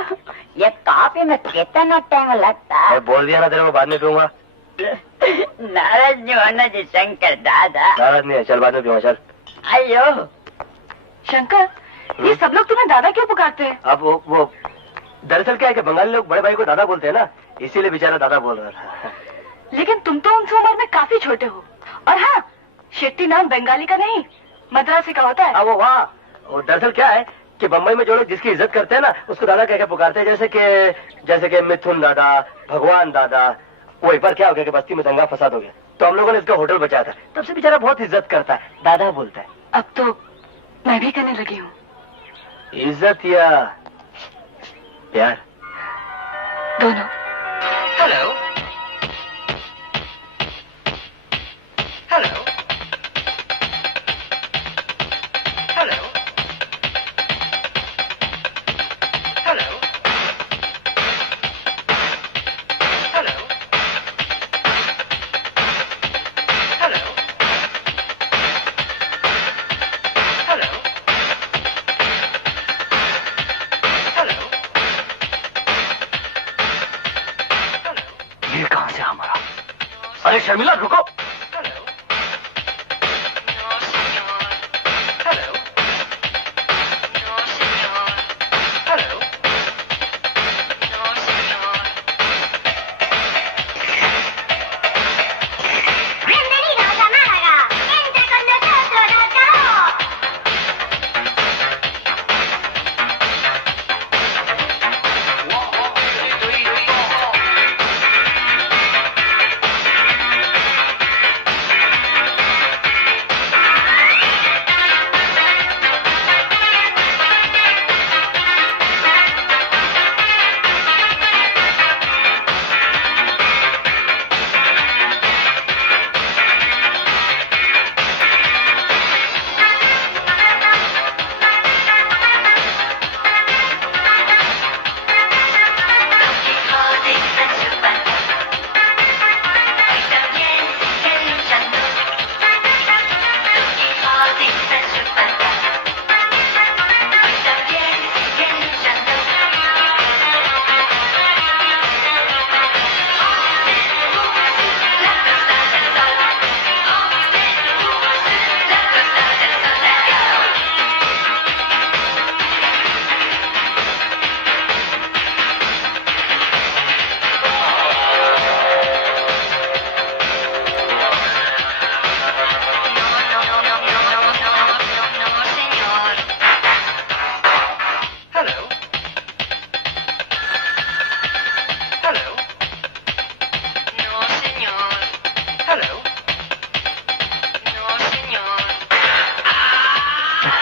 ये कॉफी में कितना टाइम लगता है? मैं बोल दिया ना तेरे को, बाद में पीऊंगा। नाराज नहीं होना जी शंकर दादा। नाराज नहीं है, चल बाद में पीऊंगा, चल। अयो शंकर, ये सब लोग तुम्हें दादा क्यों पुकारते हैं? अब वो दरअसल क्या है कि बंगाली लोग बड़े भाई को दादा बोलते हैं ना, इसीलिए बेचारा दादा बोल रहा था। लेकिन तुम तो उनसे उम्र में काफी छोटे हो। और हाँ, शेट्टी नाम बंगाली का नहीं, मद्रासी का होता है। वो वाह, वो दरअसल क्या है कि बम्बई में जो लोग जिसकी इज्जत करते हैं ना, उसको दादा कह के पुकारते हैं। जैसे कि मिथुन दादा, भगवान दादा। वो एक बार क्या हो गया कि बस्ती में दंगा फसाद हो गया, तो हम लोगों ने इसका होटल बचाया था। तब से बेचारा बहुत इज्जत करता है, दादा बोलता है। अब तो मैं भी करने लगी हूँ। इज्जत या प्यार? दोनों। Hello hello hello hello hello hello hello hello. ये कहां से हमारा? अरे शर्मिला रुको।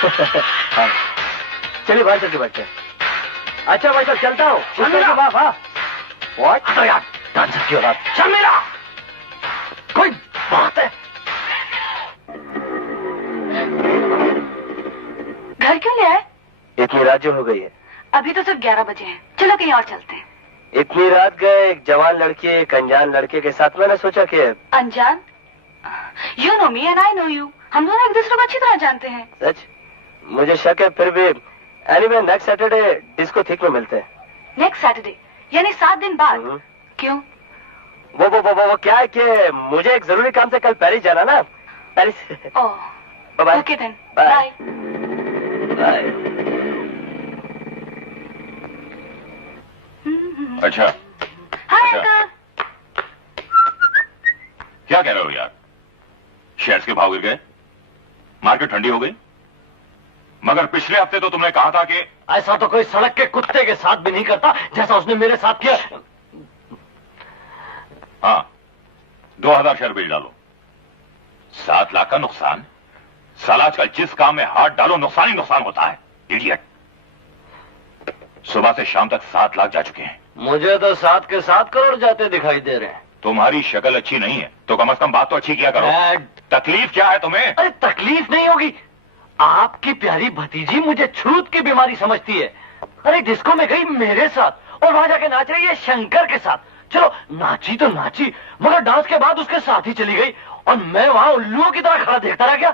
हाँ। चलिए बाहर चल के बैठते हैं। अच्छा भाई साहब चलता हूँ। व्हाट? तो यार डांसर की औलाद। शर्मिला, कोई बात है? घर क्यों ले आए? इतनी रात जो हो गई है। अभी तो सिर्फ 11 बजे हैं। चलो कहीं और चलते हैं। इतनी रात गए एक जवान लड़की एक अनजान लड़के के साथ। मैंने सोचा कि अनजान? You know me and I know you. हम दोनों एक दूसरे को अच्छी तरह जानते हैं। सच? मुझे शक है फिर भी। Anyway next Saturday disco thick में मिलते हैं। नेक्स्ट सैटरडे यानी 7 दिन बाद? क्यों? वो क्या है कि मुझे एक जरूरी काम से कल पेरिस जाना ना। Paris. Oh bye. Okay then bye. अच्छा हाय अंकल। क्या कह रहे हो यार? शेयर्स के भाव गिर गए, मार्केट ठंडी हो गई। मगर पिछले हफ्ते तो तुमने कहा था कि ऐसा तो कोई सड़क के कुत्ते के साथ भी नहीं करता जैसा उसने मेरे साथ किया। हाँ 2000 शेयर बेच डालो। 7 लाख का नुकसान। साला आजकल जिस काम में हाथ डालो नुकसान ही नुकसान होता है। इडियट। सुबह से शाम तक 7 लाख जा चुके हैं। मुझे तो 7 के 7 करोड़ जाते दिखाई दे रहे हैं। तुम्हारी शक्ल अच्छी नहीं है तो कम से कम बात तो अच्छी किया करो। तकलीफ क्या है तुम्हें? अरे तकलीफ नहीं होगी। आपकी प्यारी भतीजी मुझे छूत की बीमारी समझती है। अरे डिस्को में गई मेरे साथ और वहां जाके नाच रही है शंकर के साथ। चलो नाची तो नाची मगर डांस के बाद उसके साथ ही चली गई और मैं वहां उल्लुओं की तरह खड़ा देखता रह गया।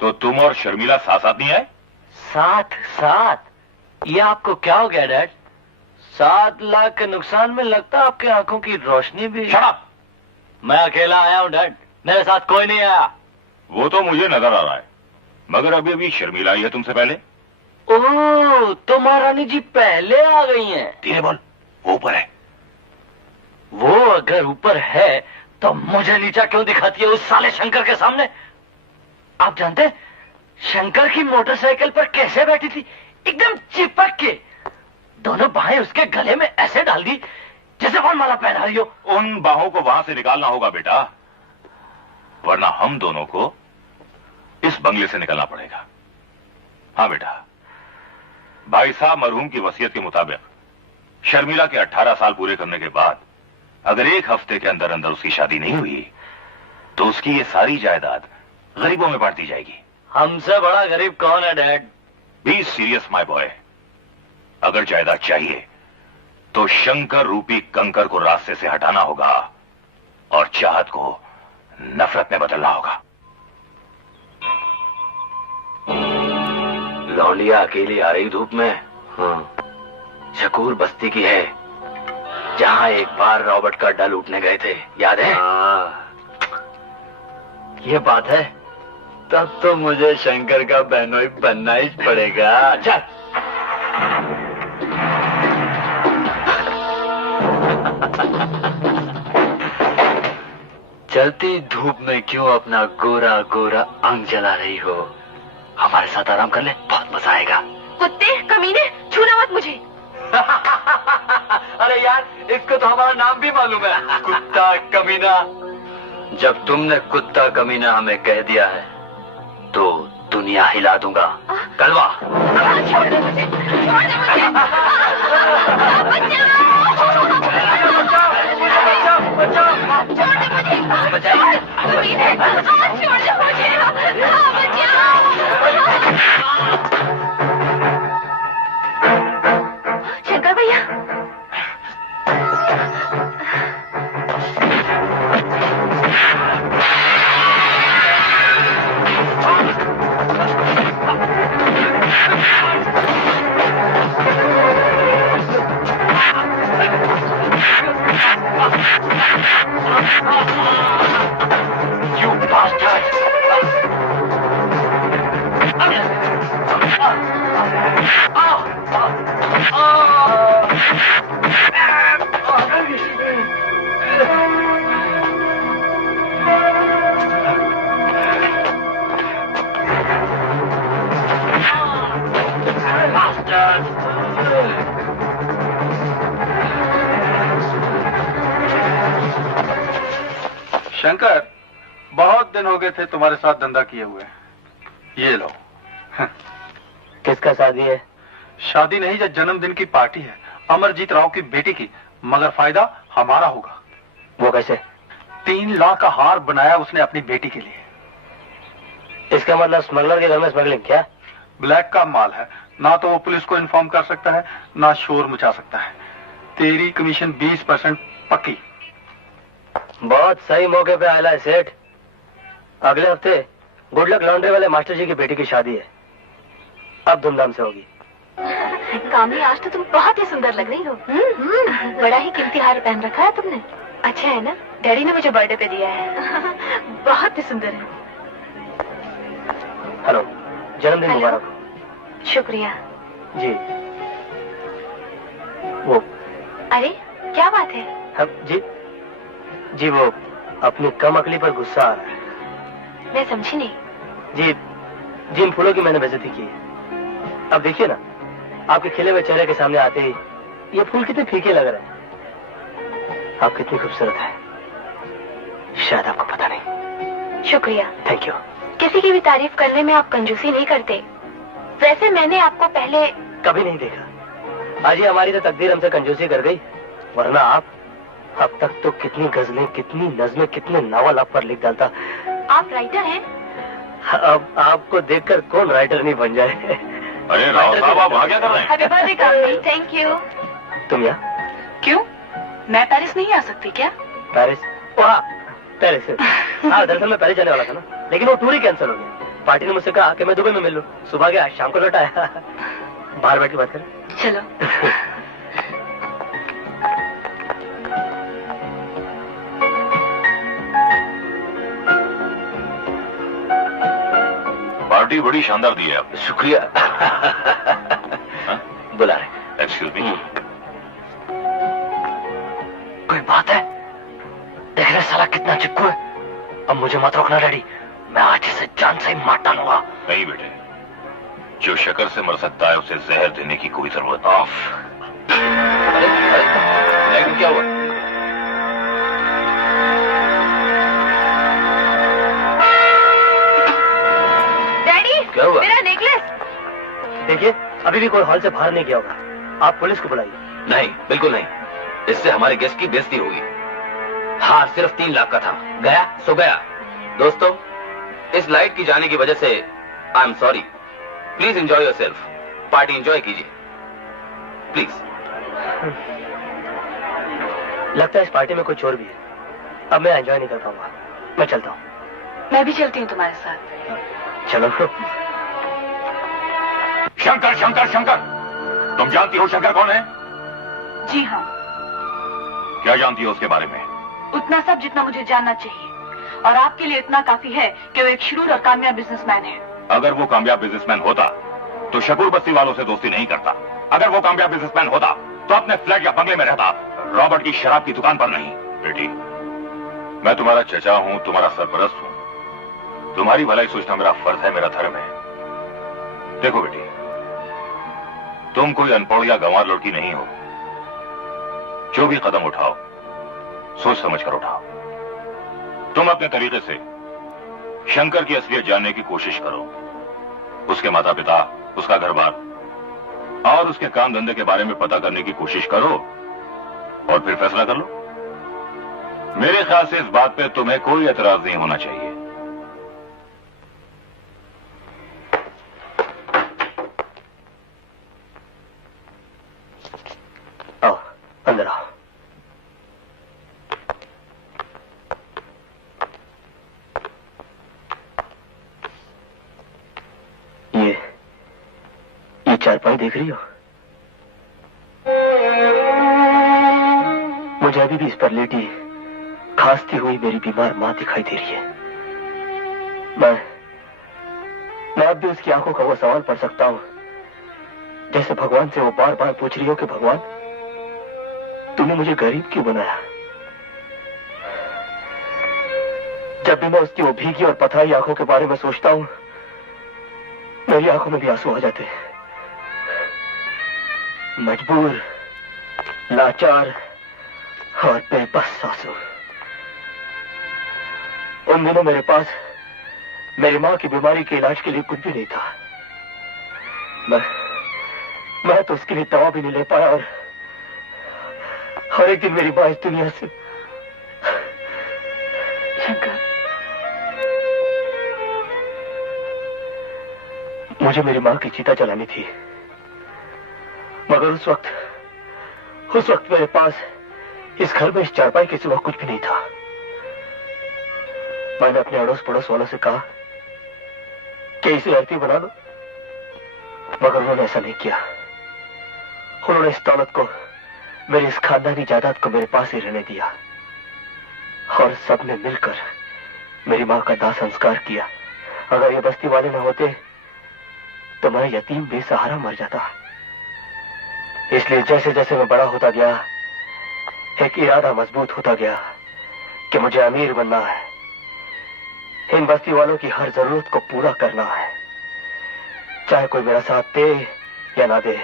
तो तुम और शर्मिला साथ साथ नहीं आए? साथ? ये आपको क्या हो गया डैड? 7 लाख के नुकसान में लगता आपकी आंखों की रोशनी भी। Shut up! मैं अकेला आया हूं डैड, मेरे साथ कोई नहीं आया। वो तो मुझे नजर आ रहा है मगर अभी अभी शर्मिला आई है तुमसे पहले। ओह तो महारानी जी पहले आ गई हैं। धीरे बोल, वो ऊपर है। वो अगर ऊपर है तो मुझे नीचा क्यों दिखाती है उस साले शंकर के सामने? आप जानते हैं शंकर की मोटरसाइकिल पर कैसे बैठी थी? एकदम चिपक के। दोनों बाहें उसके गले में ऐसे डाल दी जैसे कौन माला पहना रही हो। उन बाहों को वहां से निकालना होगा बेटा, वरना हम दोनों को इस बंगले से निकलना पड़ेगा। हाँ बेटा, भाई साहब मरहूम की वसीयत के मुताबिक शर्मिला के 18 साल पूरे करने के बाद अगर 1 हफ्ते के अंदर अंदर उसकी शादी नहीं हुई तो उसकी ये सारी जायदाद गरीबों में बांट दी जाएगी। हमसे बड़ा गरीब कौन है dad? Be serious my boy. अगर जायदाद चाहिए तो शंकर रूपी कंकर को रास्ते से हटाना होगा और चाहत को नफरत में बदलना होगा। लौंडिया अकेली आ रही धूप में। शकूर बस्ती की है जहां एक बार रॉबर्ट का अड्डा लूटने गए थे, याद है? ये बात है। तब तो मुझे शंकर का बहनोई बनना ही पड़ेगा। चल चलती धूप में क्यों अपना गोरा गोरा अंग जला रही हो? हमारे साथ आराम कर ले, बहुत मजा आएगा। कुत्ते कमीने, छूना मत मुझे। अरे यार इसको तो हमारा नाम भी मालूम है, कुत्ता कमीना। जब तुमने कुत्ता कमीना हमें कह दिया है तो दुनिया हिला दूंगा। कलवा छोड़ दे मुझे, छोड़ दे मुझे। शंकर भैया, You bastard! शंकर, बहुत दिन हो गए थे तुम्हारे साथ धंधा किए हुए। ये लो। किसका शादी है? शादी नहीं, जब जन्मदिन की पार्टी है, अमरजीत राव की बेटी की, मगर फायदा हमारा होगा। वो कैसे? 3 लाख का हार बनाया उसने अपनी बेटी के लिए। इसका मतलब स्मगलर के घर में स्मगलिंग? क्या? ब्लैक का माल है, ना तो वो पुलिस को इन्फॉर्म कर सकता है, ना शोर मचा सकता है। तेरी कमीशन 20% पक्की। बहुत सही मौके पे आया है सेठ। अगले हफ्ते गुड लक लॉन्ड्री वाले मास्टर जी की बेटी की शादी है, अब धूमधाम से होगी। कामली, आज तो तुम बहुत ही सुंदर लग रही हो। बड़ा ही कीमती हार पहन रखा है तुमने। अच्छा है ना? डैडी ने मुझे बर्थडे पे दिया है। बहुत ही सुंदर है। हेलो, जन्मदिन मुबारक। शुक्रिया जी। वो अरे क्या बात है? जी वो अपनी कम अकली पर गुस्सा आ रहा है। मैं समझी नहीं। जी, जिन फूलों की मैंने बेइज्जती की है, अब देखिए ना, आपके खिले हुए चेहरे के सामने आते ही ये फूल कितने फीके लग रहे हैं। आप कितनी खूबसूरत है, शायद आपको पता नहीं। शुक्रिया। Thank you. किसी की भी तारीफ करने में आप कंजूसी नहीं करते। वैसे मैंने आपको पहले कभी नहीं देखा। आज ही हमारी तो तकदीर हमसे कंजूसी कर गई, वरना आप अब तक तो कितनी गजलें, कितनी नज़में, कितने नावल आप पर लिख डालता। आप राइटर हैं? अब आपको देखकर कौन राइटर नहीं बन जाए। अरे राव साहब, आप क्या कर रहे हैं? Happy birthday Kamli. Thank you. तुम यहाँ? क्यों, मैं पेरिस नहीं आ सकती क्या? पेरिस? वाह, पेरिस। हाँ, दरअसल मैं पेरिस जाने वाला था ना, लेकिन वो टूर ही कैंसिल हो गया। पार्टी ने मुझसे कहा कि मैं दुबई में मिल लूं। सुबह गया, शाम को लौट आया। बाहर बैठ के बात करें। चलो। पार्टी बड़ी शानदार दी है आपने। शुक्रिया। बुला रहे। Excuse me. कोई बात है? देख रहे साला कितना चिपकू है। अब मुझे मत रोकना डैडी, मैं आज इसे जान से ही मार डालूंगा। नहीं बेटे, जो शक्कर से मर सकता है उसे जहर देने की कोई जरूरत नहीं। अरे क्या हुआ? डैडी, क्या हुआ? मेरा नेकलेस। देखिए, अभी भी कोई हॉल से बाहर नहीं गया होगा। आप पुलिस को बुलाइए। नहीं, बिल्कुल नहीं। इससे हमारे गेस्ट की बेइज्जती होगी। हार सिर्फ 3 लाख का था, गया सो गया। दोस्तों, इस लाइट की जाने की वजह से I am sorry. Please enjoy yourself. Party enjoy कीजिए प्लीज। लगता है इस पार्टी में कोई चोर भी है। अब मैं एंजॉय नहीं कर पाऊंगा। मैं चलता हूँ। मैं भी चलती हूँ तुम्हारे साथ। चलो। शंकर, शंकर, शंकर, तुम जानती हो शंकर कौन है? जी हाँ, क्या जानती हो उसके बारे में? उतना सब जितना मुझे जानना चाहिए, और आपके लिए इतना काफी है कि वो एक शुरूर और कामयाब बिजनेसमैन है। अगर वो कामयाब बिजनेसमैन होता तो शकूर बस्ती वालों से दोस्ती नहीं करता। अगर वो कामयाब बिजनेसमैन होता तो अपने फ्लैट या बंगले में रहता, रॉबर्ट की शराब की दुकान पर नहीं। बेटी, मैं तुम्हारा चचा हूं, तुम्हारा सरपरस्त हूं। तुम्हारी भलाई सोचना मेरा फर्ज है, मेरा धर्म है। देखो बेटी, तुम कोई अनपढ़ या गंवार लड़की नहीं हो। जो भी कदम उठाओ, सोच समझ कर उठाओ। तुम अपने तरीके से शंकर की असलियत जानने की कोशिश करो। उसके माता पिता, उसका घर बार और उसके काम धंधे के बारे में पता करने की कोशिश करो और फिर फैसला कर लो। मेरे ख्याल से इस बात पे तुम्हें कोई एतराज नहीं होना चाहिए। आओ, अंदर आओ। ये चारपाई देख रही हो? मुझे अभी भी इस पर लेटी खांसती हुई मेरी बीमार मां दिखाई दे रही है। मैं अब भी उसकी आंखों का वो सवाल पढ़ सकता हूं, जैसे भगवान से वो बार बार पूछ रही हो कि भगवान, तूने मुझे गरीब क्यों बनाया? जब भी मैं उसकी वो भीगी और पथराई आंखों के बारे में सोचता हूं, मेरी आंखों में भी आंसू आ जाते हैं। मजबूर, लाचार और बेबस आंसू। उन दिनों मेरे पास मेरी मां की बीमारी के इलाज के लिए कुछ भी नहीं था। मैं तो उसके लिए दवा भी नहीं ले पाया और एक दिन मेरी माँ इस दुनिया से। शंकर, मुझे मेरी माँ की चिता जलानी थी, मगर उस वक्त मेरे पास इस घर में इस चारपाई के सिवा कुछ भी नहीं था। मैंने अपने अड़ोस पड़ोस वालों से कहा कि इसे आरती बना लो, मगर उन्होंने ऐसा नहीं किया। उन्होंने इस दौलत को, मेरी इस खानदानी जायदाद को मेरे पास ही रहने दिया और सबने मिलकर मेरी माँ का दाह संस्कार किया। अगर ये बस्ती वाले न होते तो मैं यतीम बेसहारा मर जाता। इसलिए जैसे जैसे मैं बड़ा होता गया, एक इरादा मजबूत होता गया कि मुझे अमीर बनना है, इन बस्ती वालों की हर जरूरत को पूरा करना है, चाहे कोई मेरा साथ दे या ना दे,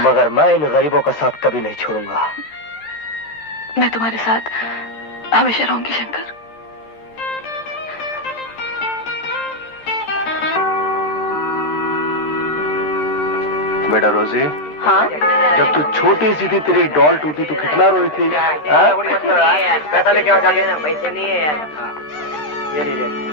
मगर मैं इन गरीबों का साथ कभी नहीं छोड़ूंगा। मैं तुम्हारे साथ हमेशा रहूंगी शंकर। बेटा रोजी, हाँ? जब तू छोटी सी थी तेरी डॉल टूटी तो कितना रोई थी? पैसा लेके आ जाइए ना, पैसे नहीं है यार। ये लीजिए।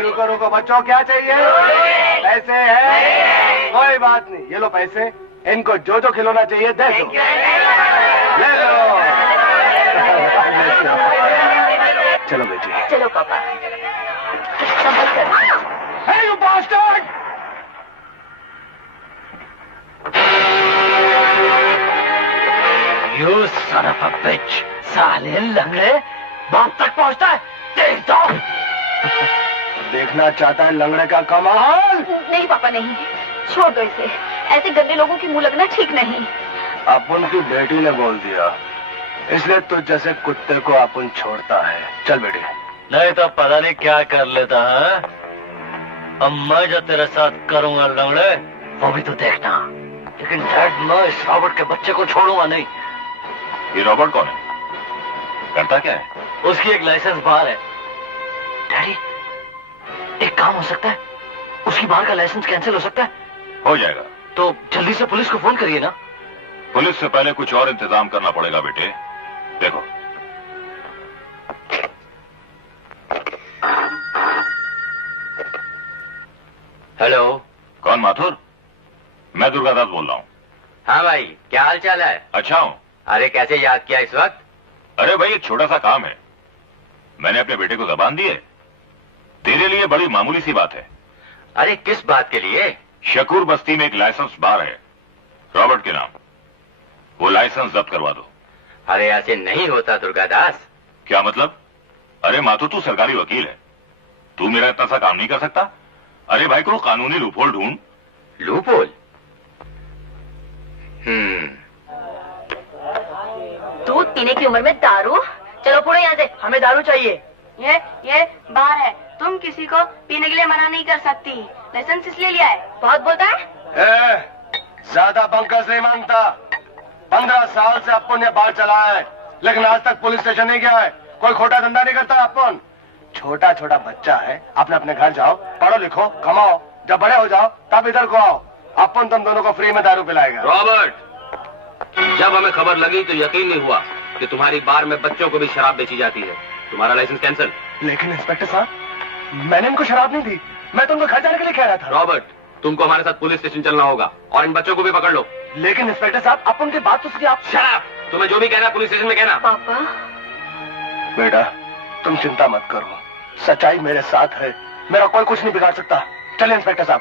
रुको रुको बच्चों, क्या चाहिए? पैसे हैं? कोई बात नहीं, ये लो पैसे। इनको जो जो खिलौना चाहिए दे दो। ले लो। चलो बेटी। चलो पापा। Hey, you bastard! You son of a bitch! साले लंगड़े बाप तक पहुंचता है, देख दो। देखना चाहता है लंगड़े का कमाल? नहीं पापा नहीं, छोड़ दो इसे। ऐसे गंदे लोगों की मुंह लगना ठीक नहीं। अपन की बेटी ने बोल दिया, इसलिए तुझ जैसे कुत्ते को अपन छोड़ता है। चल बेटी। नहीं तो पता नहीं क्या कर लेता है। अब मैं जो तेरे साथ करूंगा लंगड़े, वो भी तो देखना। लेकिन डैड, मैं इस रॉबर्ट के बच्चे को छोड़ूंगा नहीं। ये रॉबर्ट कौन है? करता क्या है? उसकी एक लाइसेंस बार है। डैडी, एक काम हो सकता है, उसकी बार का लाइसेंस कैंसिल हो सकता है। हो जाएगा। तो जल्दी से पुलिस को फोन करिए ना। पुलिस से पहले कुछ और इंतजाम करना पड़ेगा बेटे। देखो, हेलो। कौन? माथुर? मैं दुर्गादास बोल रहा हूँ। हाँ भाई, क्या हाल चाल है? अच्छा हूँ। अरे कैसे याद किया इस वक्त? अरे भाई, एक छोटा सा काम है। मैंने अपने बेटे को जबान दी है। तेरे लिए बड़ी मामूली सी बात है। अरे किस बात के लिए? शकूर बस्ती में एक लाइसेंस बार है, रॉबर्ट के नाम। वो लाइसेंस जब्त करवा दो। अरे ऐसे नहीं होता दुर्गादास। क्या मतलब? अरे माथुर, तू सरकारी वकील है, तू मेरा इतना सा काम नहीं कर सकता? अरे भाई, को कानूनी लूपहोल ढूंढ। लूपहोल? दूध पीने की उम्र में दारू? चलो फोड़ो यहाँ से। हमें दारू चाहिए। ये बार है, तुम किसी को पीने के लिए मना नहीं कर सकती। लाइसेंस इसलिए लिया है। बहुत बोलता है। ज्यादा बंकस नहीं मांगता। 15 साल से अपन ने बार चलाया है, लेकिन आज तक पुलिस स्टेशन नहीं गया है। कोई खोटा धंधा नहीं करता अपन। छोटा छोटा बच्चा है, अपने अपने घर जाओ, पढ़ो लिखो, कमाओ, जब बड़े हो जाओ तब इधर को आओ। अपन तुम दोनों को फ्री में दारू पिलाएगा। रॉबर्ट, जब हमें खबर लगी तो यकीन नहीं हुआ कि तुम्हारी बार में बच्चों को भी शराब बेची जाती है। तुम्हारा लाइसेंस कैंसिल। लेकिन इंस्पेक्टर साहब, मैंने इनको शराब नहीं दी, मैं तो उनको घर जाने के लिए कह रहा था। रॉबर्ट, तुमको हमारे साथ पुलिस स्टेशन चलना होगा और इन बच्चों को भी पकड़ लो। लेकिन इंस्पेक्टर साहब, आप उनकी बात तो सुनिए। आप शराब, तुम्हें जो भी कहना पुलिस स्टेशन में कहना। पापा, बेटा तुम चिंता मत करो, सच्चाई मेरे साथ है, मेरा कोई कुछ नहीं बिगाड़ सकता। चलिए इंस्पेक्टर साहब।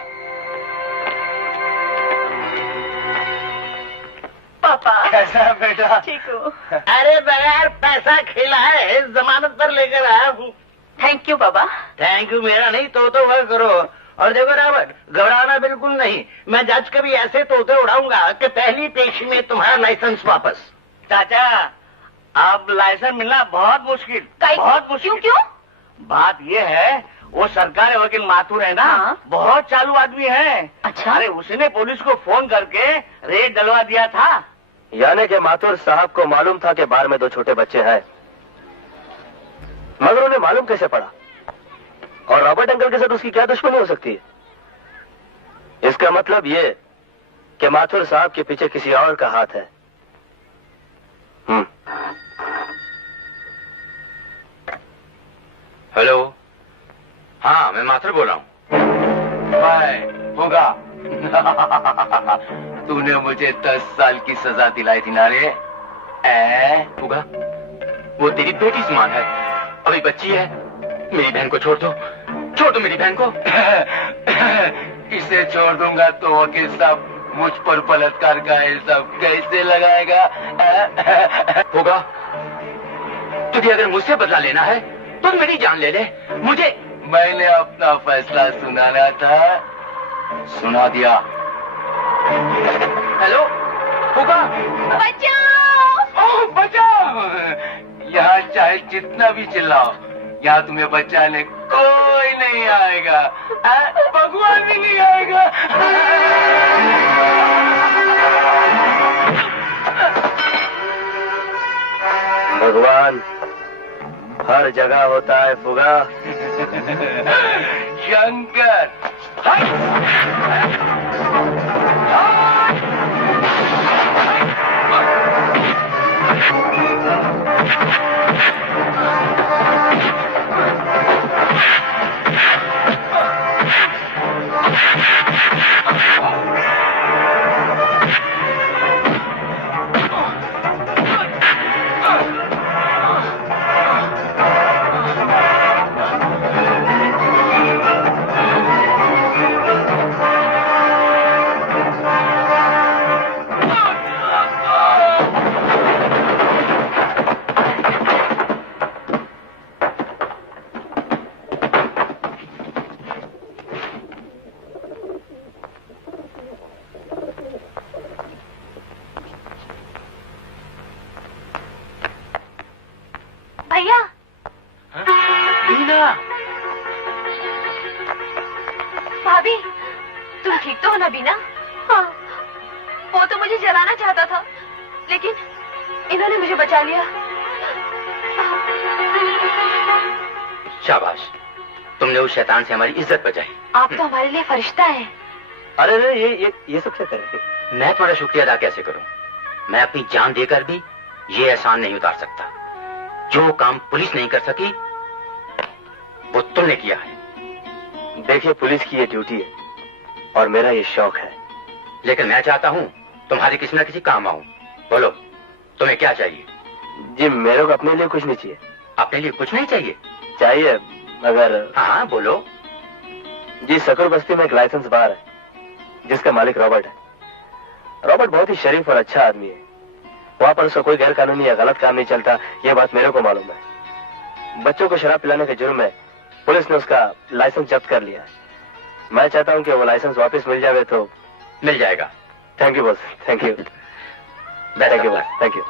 पापा कैसा है बेटा? ठीक हो? अरे बगैर पैसा खिलाए जमानत पर लेकर आया हूँ। Thank you Baba. Thank you मेरा नहीं, तो वह करो। और देखो रॉबर्ट, घबराना बिल्कुल नहीं। मैं जज कभी ऐसे तोते उड़ाऊंगा कि पहली पेशी में तुम्हारा लाइसेंस वापस। चाचा, अब लाइसेंस मिलना बहुत मुश्किल, बहुत मुश्किल। क्यों? बात ये है, वो सरकारी वकील माथुर है ना, हाँ? बहुत चालू आदमी है। अच्छा? अरे उसने पुलिस को फोन करके रेड डलवा दिया था। यानी कि माथुर साहब को मालूम था कि बार में 2 छोटे बच्चे हैं, मगर उन्हें मालूम कैसे पड़ा? और रॉबर्ट अंकल के साथ उसकी क्या दुश्मनी हो सकती है? इसका मतलब ये कि माथुर साहब के पीछे किसी और का हाथ है। हेलो, हाँ मैं माथुर बोल रहा हूँ। होगा तूने मुझे 10 साल की सजा दिलाई थी ना रे? होगा वो तेरी बेटी समान है, अभी बच्ची है। मेरी बहन को छोड़ दो मेरी बहन को। इसे छोड़ दूंगा तो वकील साहब मुझ पर बलात्कार का इल्जाम कैसे लगाएगा? होगा तुझे अगर मुझसे बदला लेना है तो मेरी जान ले ले। मुझे मैंने अपना फैसला सुनाना था, सुना दिया। हेलो होगा, बचाओ! बचाओ! यहाँ चाहे जितना भी चिल्लाओ, यहाँ तुम्हें बचाने कोई नहीं आएगा। भगवान भी नहीं आएगा। भगवान हर जगह होता है फुगा। शंकर भैया, बीना, भाभी, तुम ठीक तो हो ना बीना? हाँ, वो तो मुझे जलाना चाहता था, लेकिन इन्होंने मुझे बचा लिया। शाबाश, तुमने उस शैतान से हमारी इज्जत बचाई। आप तो हमारे लिए फरिश्ता हैं। अरे ये सब क्या करें? मैं तुम्हारा शुक्रिया अदा कैसे करूं? मैं अपनी जान देकर भी ये एहसान नहीं उतार सकता। जो काम पुलिस नहीं कर सकी वो तुमने किया है। देखिए, पुलिस की ये ड्यूटी है और मेरा ये शौक है। लेकिन मैं चाहता हूं तुम्हारे किसी न किसी काम आऊं। बोलो तुम्हें क्या चाहिए? जी मेरे को अपने लिए कुछ नहीं चाहिए। अपने लिए कुछ नहीं चाहिए? चाहिए मगर। हाँ बोलो। जी सकुर बस्ती में एक लाइसेंस बार है जिसका मालिक रॉबर्ट है। रॉबर्ट बहुत ही शरीफ और अच्छा आदमी है। वहां पर उसका कोई गैर कानूनी या गलत काम नहीं चलता, यह बात मेरे को मालूम है। बच्चों को शराब पिलाने के जुर्म में पुलिस ने उसका लाइसेंस जब्त कर लिया है। मैं चाहता हूं कि वो लाइसेंस वापस मिल जाए तो। मिल जाएगा। Thank you boss, thank you. Thank you boss, thank you.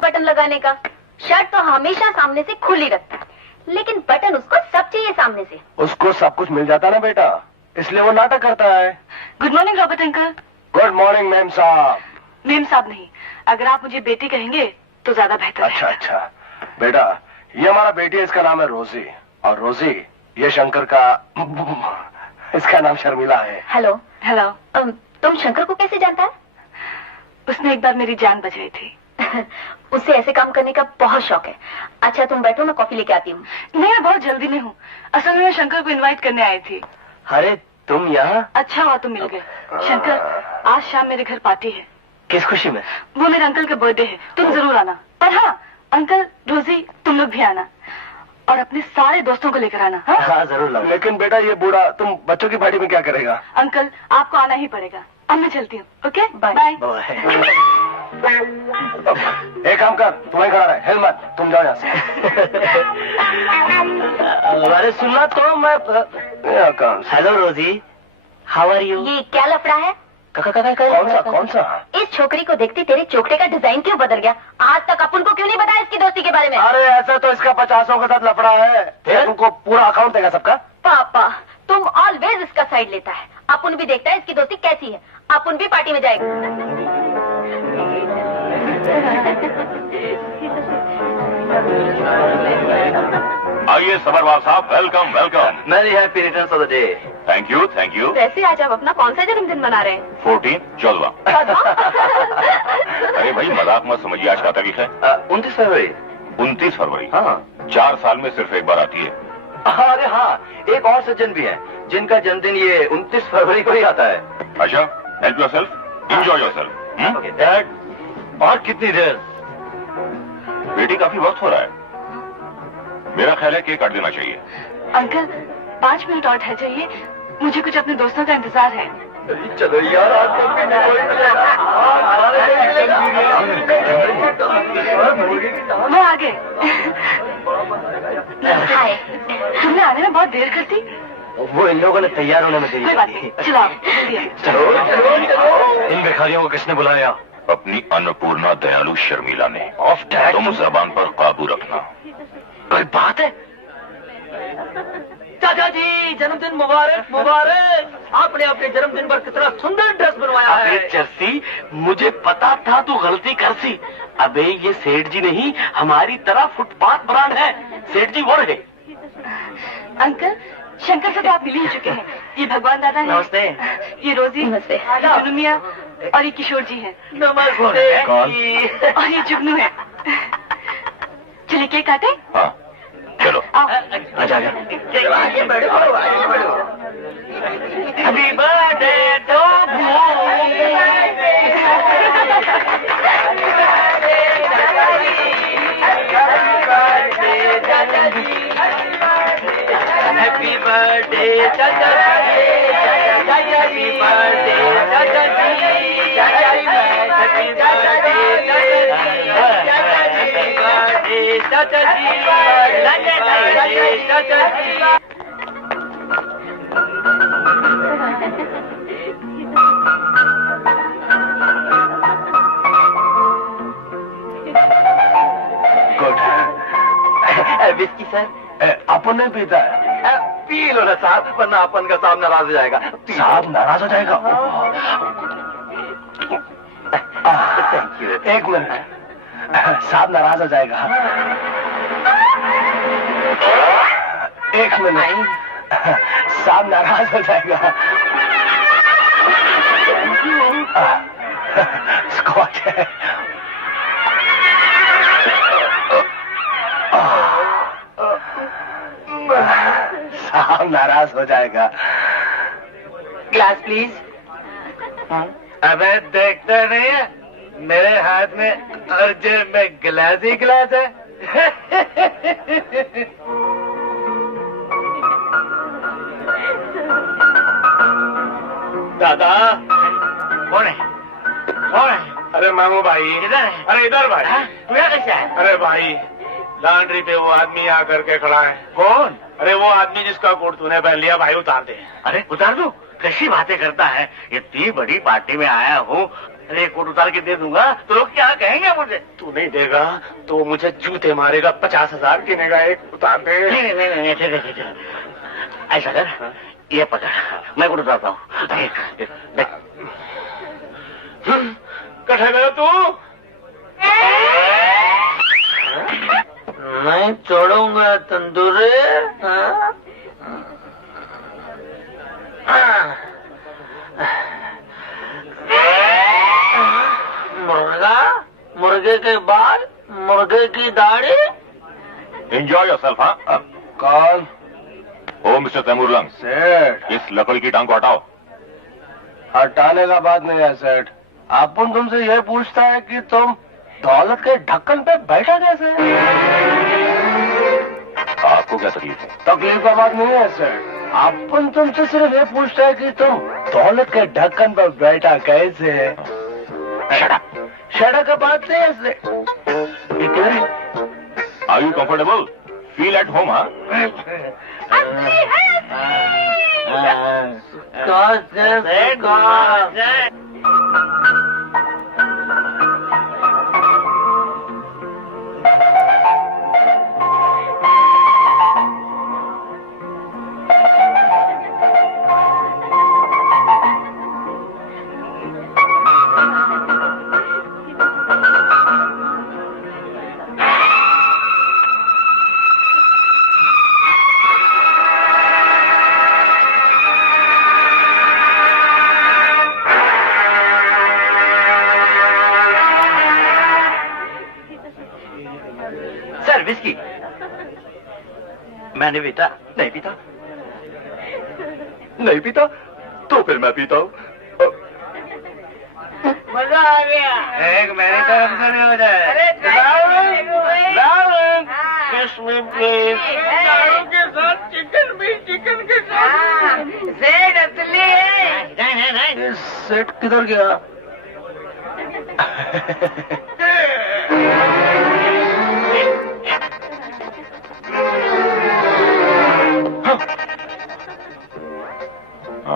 Button लगाने का शर्ट तो हमेशा सामने से खुली रखता है, लेकिन बटन उसको सब चाहिए सामने से। उसको सब कुछ मिल जाता ना बेटा, इसलिए वो नाटक करता है। Good morning Robert uncle. Good morning ma'am साहब। मेम साहब नहीं, अगर आप मुझे बेटी कहेंगे तो ज्यादा बेहतर अच्छा रहेगा। अच्छा बेटा, ये हमारा बेटी है, इसका नाम है रोजी। और रोजी ये शंकर का इसका नाम शर्मिला है। हेलो। हेलो। तुम शंकर को कैसे जानता है? उसने एक बार मेरी जान बचाई थी। उससे ऐसे काम करने का बहुत शौक है। अच्छा तुम बैठो, मैं कॉफी लेके आती हूँ। नहीं, मैं बहुत जल्दी में हूँ। असल में मैं शंकर को इनवाइट करने आई थी। अरे तुम यहाँ? अच्छा हुआ तुम मिल गए। शंकर, आज शाम मेरे घर पार्टी है। किस खुशी में? वो मेरे अंकल का बर्थडे है, तुम जरूर आना। पर हाँ, अंकल, रोजी, तुम लोग भी आना और अपने सारे दोस्तों को लेकर आना। हाँ? हाँ जरूर लाऊं। लेकिन बेटा ये बूढ़ा तुम बच्चों की पार्टी में क्या करेगा? अंकल, आपको आना ही पड़ेगा। अब मैं चलती हूँ। Okay bye bye. एक काम कर, तुम्हें खड़ा रहे, हिल मत, तुम जाओ यहाँ से। अरे सुनना तो मैं। हेलो रोजी, हाउ आर यू? ये क्या लफड़ा है? कौन सा? इस छोकरी को देखते तेरे चोकटे का डिजाइन क्यों बदल गया? आज तक अपन को क्यों नहीं बताया इसकी दोस्ती के बारे में? अरे ऐसा तो इसका 50 के साथ लफड़ा है, तुमको पूरा अकाउंट देगा सबका। पापा तुम ऑलवेज इसका साइड लेता है। अपन भी देखता है इसकी दोस्ती कैसी है। अपन भी पार्टी में जाएगा। आइए सबरवाल साहब, welcome welcome. Many happy returns of the day. Thank you thank you. वैसे आज आप अपना कौन सा जन्मदिन मना रहे हैं? 14 14। अरे भाई मजाक मत समझिए, आज क्या तारीख है? 29 फरवरी। 29 फरवरी। हाँ 4 साल में सिर्फ एक बार आती है। अरे हाँ, एक और सज्जन भी है जिनका जन्मदिन ये 29 फरवरी को ही आता है। अच्छा, help yourself, enjoy yourself. Dad, और कितनी देर? बेटी काफी वक्त हो रहा है, मेरा ख्याल है केक काट देना चाहिए। अंकल 5 मिनट और ठहर जाइए, मुझे कुछ अपने दोस्तों का इंतजार है। चलो यार, आज तो वो आ गए। हाय। तुमने आने में बहुत देर कर दी। वो इन लोगों ने तैयार होने में देरी कोई बात नहीं, चलो आप जल्दी आओ। चलो। इन भिखारियों को किसने बुलाया? अपनी अन्नपूर्णा दयालु शर्मिला ने। Of dad. तुम जबान पर काबू रखना। कोई बात है? चाचा जी जन्मदिन मुबारक मुबारक। आपने अपने जन्मदिन पर कितना सुंदर ड्रेस बनवाया अबे है। चर्सी, मुझे पता था तू गलती कर सी। अबे ये सेठ जी नहीं, हमारी तरह फुटपाथ ब्रांड है। सेठ जी वो रहे। अंकल शंकर से तो आप मिल ही चुके हैं। ये भगवान दादा है। नमस्ते। ये रोजी। नमस्ते। जुगनू मियाँ और ये किशोर जी हैं। नमस्ते कौन? जी। और ये जुगनू है। चलिए केक काटे। हाँ चलो। आओ। आजा आजा। आगे बढ़ो आगे बढ़ो। Happy birthday to happy birthday चाचा जी। हैप्पी बर्थडे चाचा जी। हैप्पी बर्थडे चाचा जी। हैप्पी बर्थडे चाचा जी। चाचा जी। गुड। Whisky sir. अपन नहीं पीता है? पी लो ना साहब, वरना अपन का साहब नाराज हो जाएगा। साहब नाराज हो जाएगा। एक मिनट, साहब नाराज हो जाएगा। एक मिनट, साहब नाराज हो जाएगा। स्कॉच है। साहब नाराज हो जाएगा। Glass please. अबे देखते नहीं है, मेरे हाथ में और जेब में गिलास ही गिलास है। दादा कौन है? कौन है? अरे मामू भाई। इधर है। अरे इधर भाई। तू यहाँ कैसे है? अरे भाई, लॉन्ड्री पे वो आदमी यहाँ करके खड़ा है। कौन? अरे वो आदमी जिसका कोट तूने पहन लिया, भाई उतार दे। अरे उतार दो, कैसी बातें करता है। इतनी बड़ी पार्टी में आया हूँ, अरे कोट उतार के दे दूंगा तो लोग क्या कहेंगे मुझे? तू नहीं देगा तो मुझे जूते मारेगा। 50,000 गिनेगा। एक उतार दे। नहीं, ठीक है। ऐसा कर, ये पकड़, मैं कोट उतारता हूँ। कठे गया तू? नहीं छोड़ूंगा तंदूरी। मुर्गा, मुर्गे के बाल, मुर्गे की दाढ़ी। Enjoy yourself. हाँ कौन? ओ मिस्टर तैमूरलंग, सेठ। इस लकड़ी की टांग को हटाओ। हटाने का बात नहीं है सेठ। अपन तुमसे यह पूछता है कि तुम दौलत के ढक्कन पे बैठा कैसे? आपको क्या तकलीफ है? तकलीफ का बात नहीं है सेठ। अपन तुमसे सिर्फ ये पूछता है कि तुम दौलत के ढक्कन पर बैठा कैसे? शड़ा का बात नहीं है सेठ। Are you comfortable? Feel at home? हाँ सेठ सर विस्की। मैंने पीता नहीं पीता नहीं पीता तो फिर मैं पीता हूँ। मजा आ गया। एक मेरी तरफ से भी हो जाए। अरे किस्मत प्लीज। दारू के साथ चिकन भी, चिकन के साथ सेठ असली है। सेट किधर गया?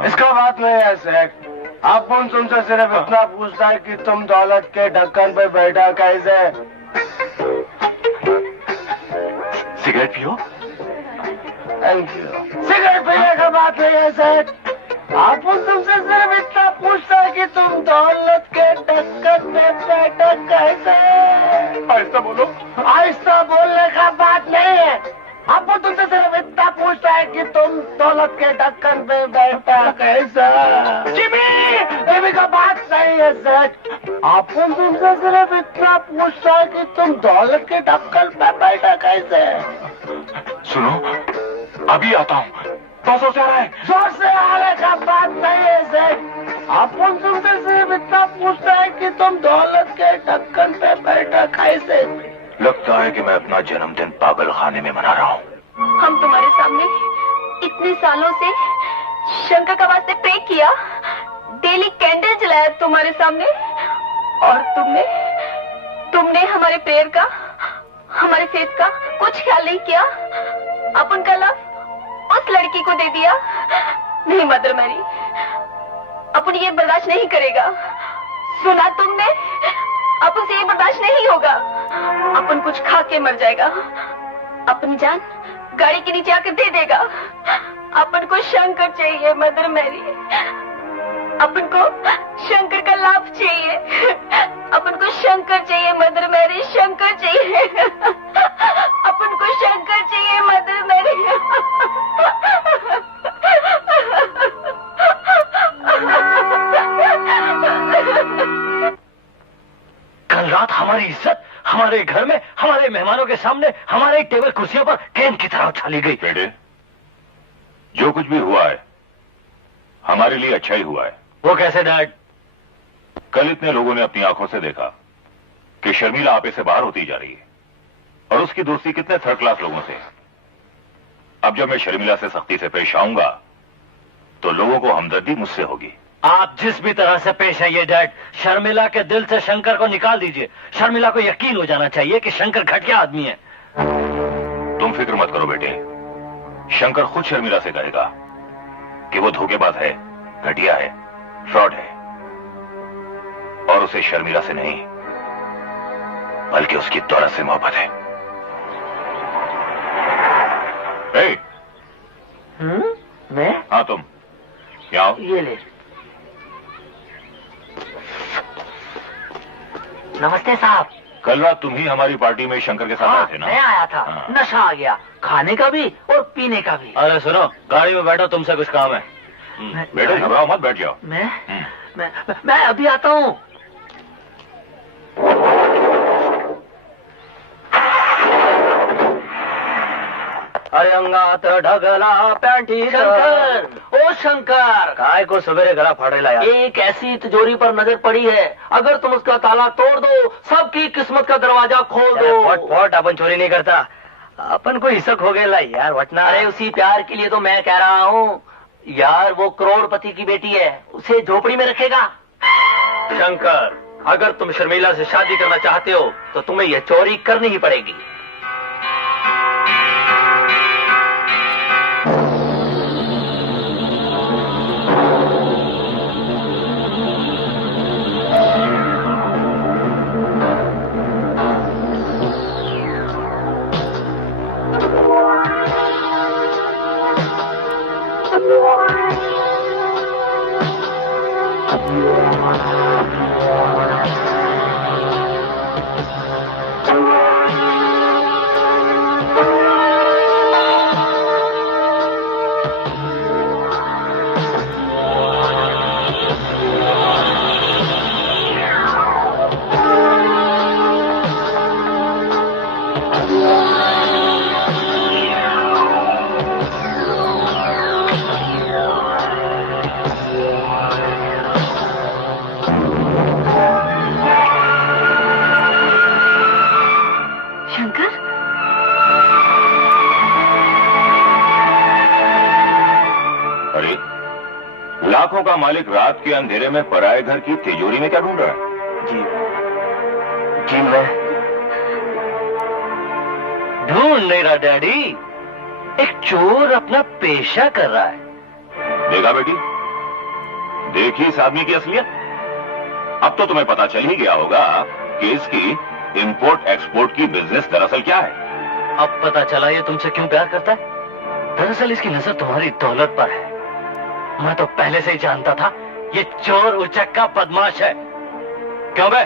इसका बात नहीं है सेठ। अपन तुमसे सिर्फ इतना पूछता है कि तुम दौलत के ढक्कन पे बैठा कैसे? सिगरेट पियो। Thank you. सिगरेट पीने का बात नहीं है सेठ। अपन तुमसे सिर्फ इतना पूछता है कि तुम दौलत के ढक्कन पे बैठा कैसे? आहिस्ता बोलो। आहिस्ता बोलने का बात नहीं है। अपन तुमसे सिर्फ इतना पूछता है कि तुम दौलत के ढक्कन पे बैठा कैसा? जिमी का बात सही है सेठ। अपन तुमसे सिर्फ इतना पूछता है कि तुम दौलत के ढक्कन पे बैठा कैसे? सुनो, अभी आता हूँ। तो जोर से आ रहा है। जोर से आने का बात नहीं है सेठ। अपन तुमसे सिर्फ इतना पूछता है कि तुम दौलत के ढक्कन पे बैठा कैसे? लगता है कि मैं अपना जन्मदिन पागल खाने में मना रहा हूँ। हम तुम्हारे सामने इतने सालों से शंकर का वास्ते प्रे किया, डेली कैंडल जलाया तुम्हारे सामने, और तुमने हमारे प्रेयर का, हमारे फेथ का कुछ ख्याल नहीं किया। अपन का लव उस लड़की को दे दिया। नहीं मदर मैरी, अपन ये बर्दाश्त नहीं करेगा। सुना तुमने? अपन से ये बर्दाश्त नहीं होगा। अपन कुछ खा के मर जाएगा। अपनी जान गाड़ी के नीचे आकर दे देगा। अपन को शंकर चाहिए मदर मैरी। अपन को शंकर का लाभ चाहिए। अपन को शंकर चाहिए मदर मैरी, शंकर चाहिए। अपन को शंकर चाहिए मदर मैरी। कल रात हमारी इज्जत हमारे घर में, हमारे मेहमानों के सामने, हमारे टेबल कुर्सियों पर गेंद की तरह उछाली गई। बेटे, जो कुछ भी हुआ है हमारे लिए अच्छा ही हुआ है। वो कैसे डैड? कल इतने लोगों ने अपनी आंखों से देखा कि शर्मिला आपे से बाहर होती जा रही है, और उसकी दोस्ती कितने थर्ड क्लास लोगों से। अब जब मैं शर्मिला से सख्ती से पेश आऊंगा तो लोगों को हमदर्दी मुझसे होगी। आप जिस भी तरह से पेश आइए डैड, शर्मिला के दिल से शंकर को निकाल दीजिए। शर्मिला को यकीन हो जाना चाहिए कि शंकर घटिया आदमी है। तुम फिक्र मत करो बेटे, शंकर खुद शर्मिला से कहेगा कि वो धोखेबाज है, घटिया है, फ्रॉड है, और उसे शर्मिला से नहीं बल्कि उसकी दौलत से मोहब्बत है। मैं? हाँ तुम क्या हो? ये ले। नमस्ते साहब। कल रात तुम ही हमारी पार्टी में शंकर के साथ आए थे ना? मैं आया था। हाँ। नशा आ गया, खाने का भी और पीने का भी। अरे सुनो, गाड़ी में बैठो, तुमसे कुछ काम है। बेटे घबराओ मत, बैठ जाओ। मैं अभी आता हूँ। अरे अंगात ढगला पैंटी शंकर, ओ शंकर, काय को सवेरे गला फाड़ेला यार। एक ऐसी तिजोरी पर नजर पड़ी है, अगर तुम उसका ताला तोड़ दो, सबकी किस्मत का दरवाजा खोल दो। फट फट, अपन चोरी नहीं करता। अपन को हिसक हो गया यार वटना। अरे उसी प्यार के लिए तो मैं कह रहा हूँ यार, वो करोड़पति की बेटी है, उसे झोपड़ी में रखेगा। शंकर, अगर तुम शर्मिला से शादी करना चाहते हो तो तुम्हें यह चोरी करनी ही पड़ेगी। लाखों का मालिक रात के अंधेरे में पराये घर की तिजोरी में क्या ढूंढ रहा है? जी मैं ढूंढ नहीं रहा डैडी, एक चोर अपना पेशा कर रहा है। देखा बेटी, देखी इस आदमी की असलियत। अब तो तुम्हें पता चल ही गया होगा कि इसकी इंपोर्ट एक्सपोर्ट की बिजनेस दरअसल क्या है। अब पता चला ये तुमसे क्यों प्यार करता है। दरअसल इसकी नजर तुम्हारी दौलत पर है। मैं तो पहले से ही जानता था ये चोर उचक्का बदमाश है। क्यों बे,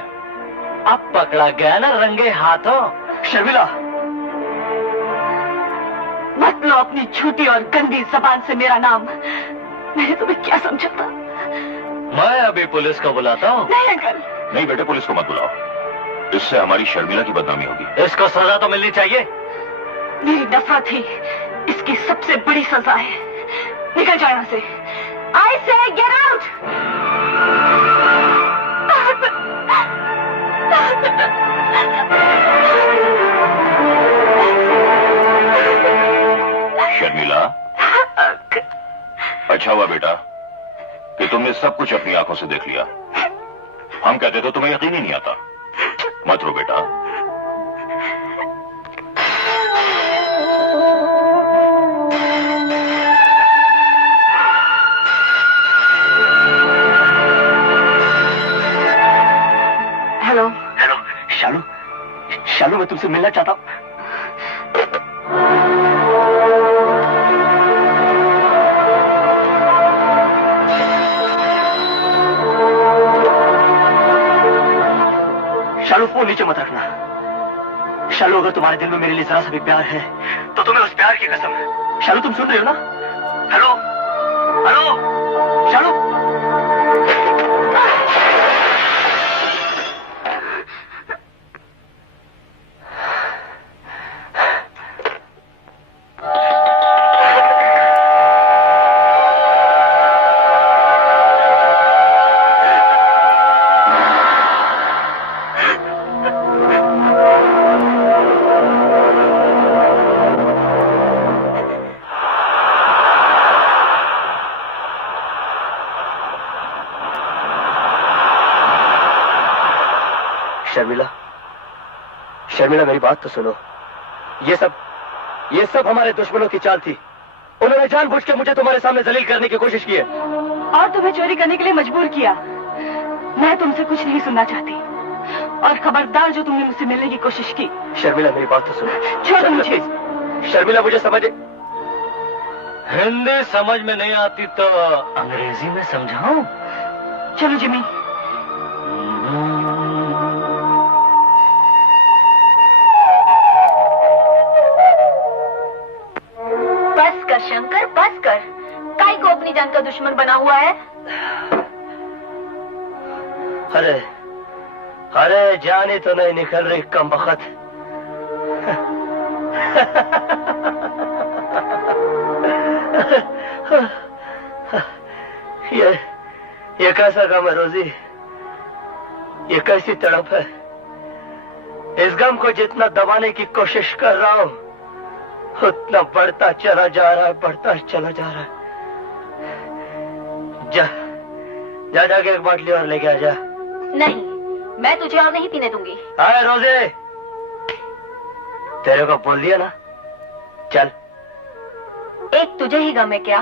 अब पकड़ा गया ना रंगे हाथों। शर्मिला, मत लो अपनी झूठी और गंदी जबान से मेरा नाम। मैंने तुम्हें क्या समझा था? मैं अभी पुलिस को बुलाता हूँ। नहीं अंकल। नहीं बेटे, पुलिस को मत बुलाओ, इससे हमारी शर्मिला की बदनामी होगी। इसको सजा तो मिलनी चाहिए। मेरी नफरत ही इसकी सबसे बड़ी सजा है। निकल जाओ यहाँ से। I say get out! Sharmila, अच्छा हुआ बेटा कि तुमने सब कुछ अपनी आंखों से देख लिया। हम कहते तो तुम्हें यकीन ही नहीं आता। मत रो बेटा। हेलो हेलो शालू, शालू मैं तुमसे मिलना चाहता हूँ। शालू फोन नीचे मत रखना। शालू, अगर तुम्हारे दिल में मेरे लिए जरा सा भी प्यार है तो तुम्हें उस प्यार की कसम है। शालू तुम सुन रहे हो ना? हेलो हेलो शालू। शर्मिला, शर्मिला मेरी बात तो सुनो। ये सब हमारे दुश्मनों की चाल थी। उन्होंने जानबूझ के मुझे तुम्हारे सामने जलील करने की कोशिश की है और तुम्हें चोरी करने के लिए मजबूर किया। मैं तुमसे कुछ नहीं सुनना चाहती और खबरदार जो तुमने मुझसे मिलने की कोशिश की। शर्मिला मेरी बात तो सुनो। छोड़ो मुझे। शर्मिला मुझे समझ, हिंदी समझ में नहीं आती तो अंग्रेजी में समझाऊं? चलो जिमी। बस कर शंकर, बस कर। काई को अपनी जान का दुश्मन बना हुआ है। अरे अरे जाने तो नहीं निकल रही कमबख्त। ये कैसा गम है रोजी, ये कैसी तड़प है। इस गम को जितना दबाने की कोशिश कर रहा हूं उतना बढ़ता चला जा रहा है, बढ़ता चला जा रहा है। जा जाके एक बाटली और लेके आ जा। नहीं, मैं तुझे और नहीं पीने दूंगी। अरे रोजे, तेरे को बोल दिया ना, चल। एक तुझे ही गम है क्या?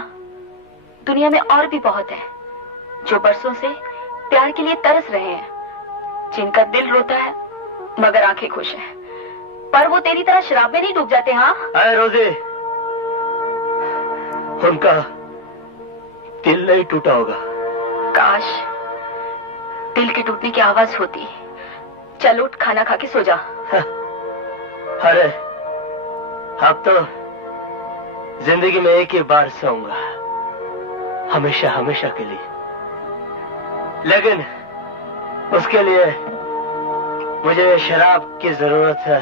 दुनिया में और भी बहुत है जो बरसों से प्यार के लिए तरस रहे हैं, जिनका दिल रोता है मगर आंखें खुश हैं, पर वो तेरी तरह शराब में नहीं डूब जाते। हाँ अरे रोजे, उनका दिल नहीं टूटा होगा। काश दिल के टूटने की आवाज होती। चल उठ, खाना खा के सो जा। अरे अब तो जिंदगी में एक ही बार सोऊंगा, हमेशा हमेशा के लिए। लेकिन उसके लिए मुझे शराब की जरूरत है।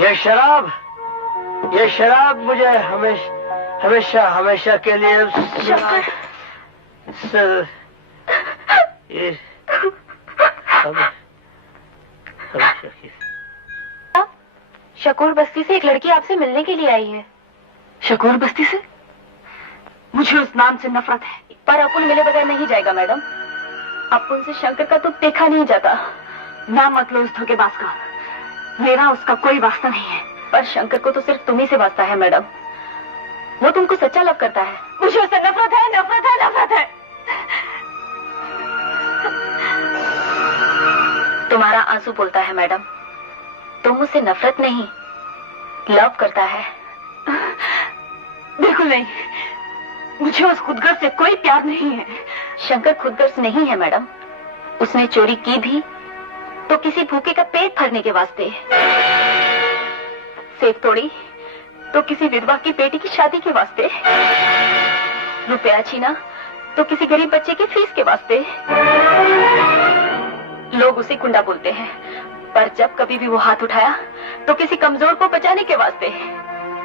ये शराब मुझे हमेशा हमेशा के लिए शकूर बस्ती से एक लड़की आपसे मिलने के लिए आई है। शकूर बस्ती से? मुझे उस नाम से नफरत है। पर अपुन मिले बगैर नहीं जाएगा मैडम। अपुन से शंकर का तो देखा नहीं जाता। ना मत लो उस धोखेबाज का, मेरा उसका कोई वास्ता नहीं है। पर शंकर को तो सिर्फ तुम्ही से वास्ता है मैडम। वो तुमको सच्चा लव करता है। मुझे उससे नफरत है, नफरत है, नफरत है। तुम्हारा आंसू बोलता है मैडम, तुम मुझसे नफरत नहीं लव करता है। बिल्कुल नहीं, मुझे उस खुदगर्ज से कोई प्यार नहीं है। शंकर खुदगर्ज नहीं है मैडम। उसने चोरी की भी तो किसी भूखे का पेट भरने के वास्ते, सेफ तोड़ी तो किसी विधवा की बेटी की शादी के वास्ते, रुपया छीना तो किसी गरीब बच्चे की फीस के वास्ते। लोग उसे गुंडा बोलते हैं, पर जब कभी भी वो हाथ उठाया तो किसी कमजोर को बचाने के वास्ते।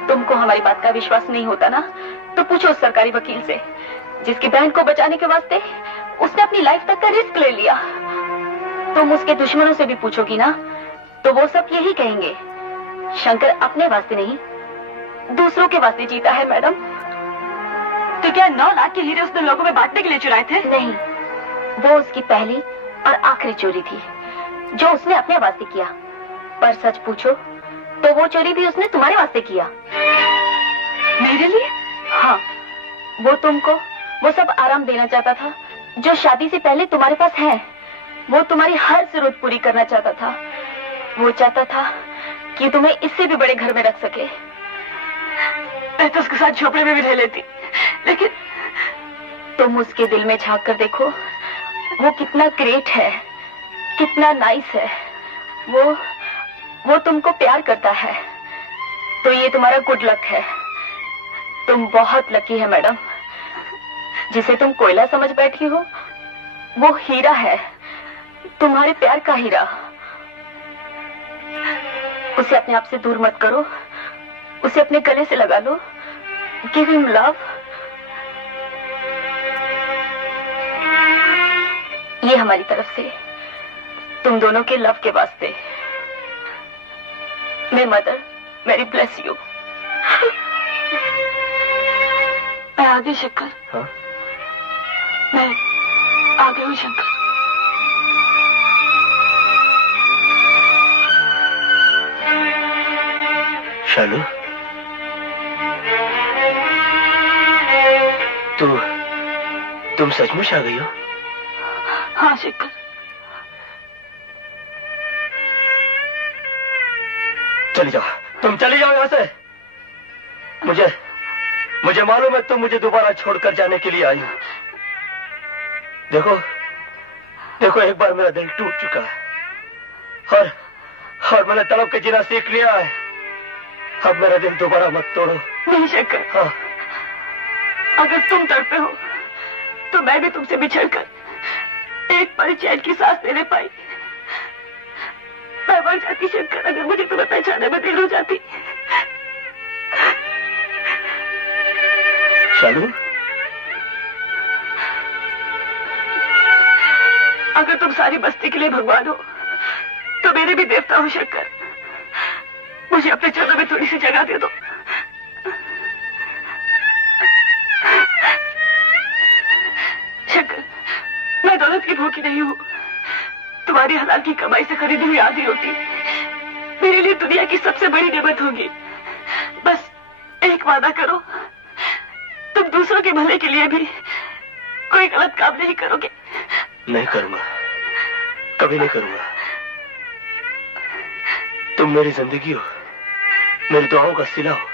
तुमको हमारी बात का विश्वास नहीं होता ना, तो पूछो उस सरकारी वकील से जिसकी बहन को बचाने के वास्ते उसने अपनी लाइफ तक का रिस्क ले लिया। तुम उसके दुश्मनों से भी पूछोगी ना, तो वो सब यही कहेंगे, शंकर अपने वास्ते नहीं दूसरों के वास्ते जीता है मैडम। तो क्या 9 लाख के हीरे उसने लोगों में बांटने के लिए चुराए थे? नहीं, वो उसकी पहली और आखिरी चोरी थी जो उसने अपने वास्ते किया। पर सच पूछो तो वो चोरी भी उसने तुम्हारे वास्ते किया। मेरे लिए? हाँ, वो तुमको वो सब आराम देना चाहता था जो शादी से पहले तुम्हारे पास है। वो तुम्हारी हर जरूरत पूरी करना चाहता था। वो चाहता था कि तुम्हें इससे भी बड़े घर में रख सके। मैं तो उसके साथ झोपड़े में भी रह लेती, लेकिन तुम उसके दिल में झांक कर देखो, वो कितना ग्रेट है, कितना नाइस है। वो तुमको प्यार करता है, तो ये तुम्हारा गुड लक है। तुम बहुत लकी है मैडम। जिसे तुम कोयला समझ बैठी हो वो हीरा है, तुम्हारे प्यार का हीरा। उसे अपने आप से दूर मत करो, उसे अपने गले से लगा लो। Give him love. ये हमारी तरफ से तुम दोनों के लव के वास्ते। मे मदर वेरी ब्लेस यू। मैं आ गई शंकर। हाँ? मैं आ गई हूँ शंकर। शालू, तुम सचमुच आ गई हो? हाँ शंकर। चली जाओ, तुम चली जाओ यहाँ से। मुझे मालूम है तुम मुझे दोबारा छोड़कर जाने के लिए आई हो। देखो एक बार मेरा दिल टूट चुका है और मैंने तड़प के जीना सीख लिया है। अब मेरा दिल दोबारा मत तोड़ो। नहीं शंकर। हाँ। अगर तुम तड़पे हो तो मैं भी तुमसे बिछड़कर एक पल चैन की सांस लेने पाई। मैं मर जाती शंकर अगर मुझे तुम्हें पहचाने में देर हो जाती। शालू, अगर तुम सारी बस्ती के लिए भगवान हो तो मेरे भी देवता हो शंकर। मुझे अपने चरणों में थोड़ी सी जगह दे दो। शंकर, मैं दौलत की भूखी नहीं हूँ। तुम्हारी हलाल की कमाई से खरीदी हुई आधी रोटी मेरे लिए दुनिया की सबसे बड़ी नेमत होगी। बस एक वादा करो, तुम दूसरों के भले के लिए भी कोई गलत काम नहीं करोगे। नहीं करूंगा, कभी नहीं करूंगा। तुम मेरी जिंदगी हो, मेरी दुआओं का सिला हो।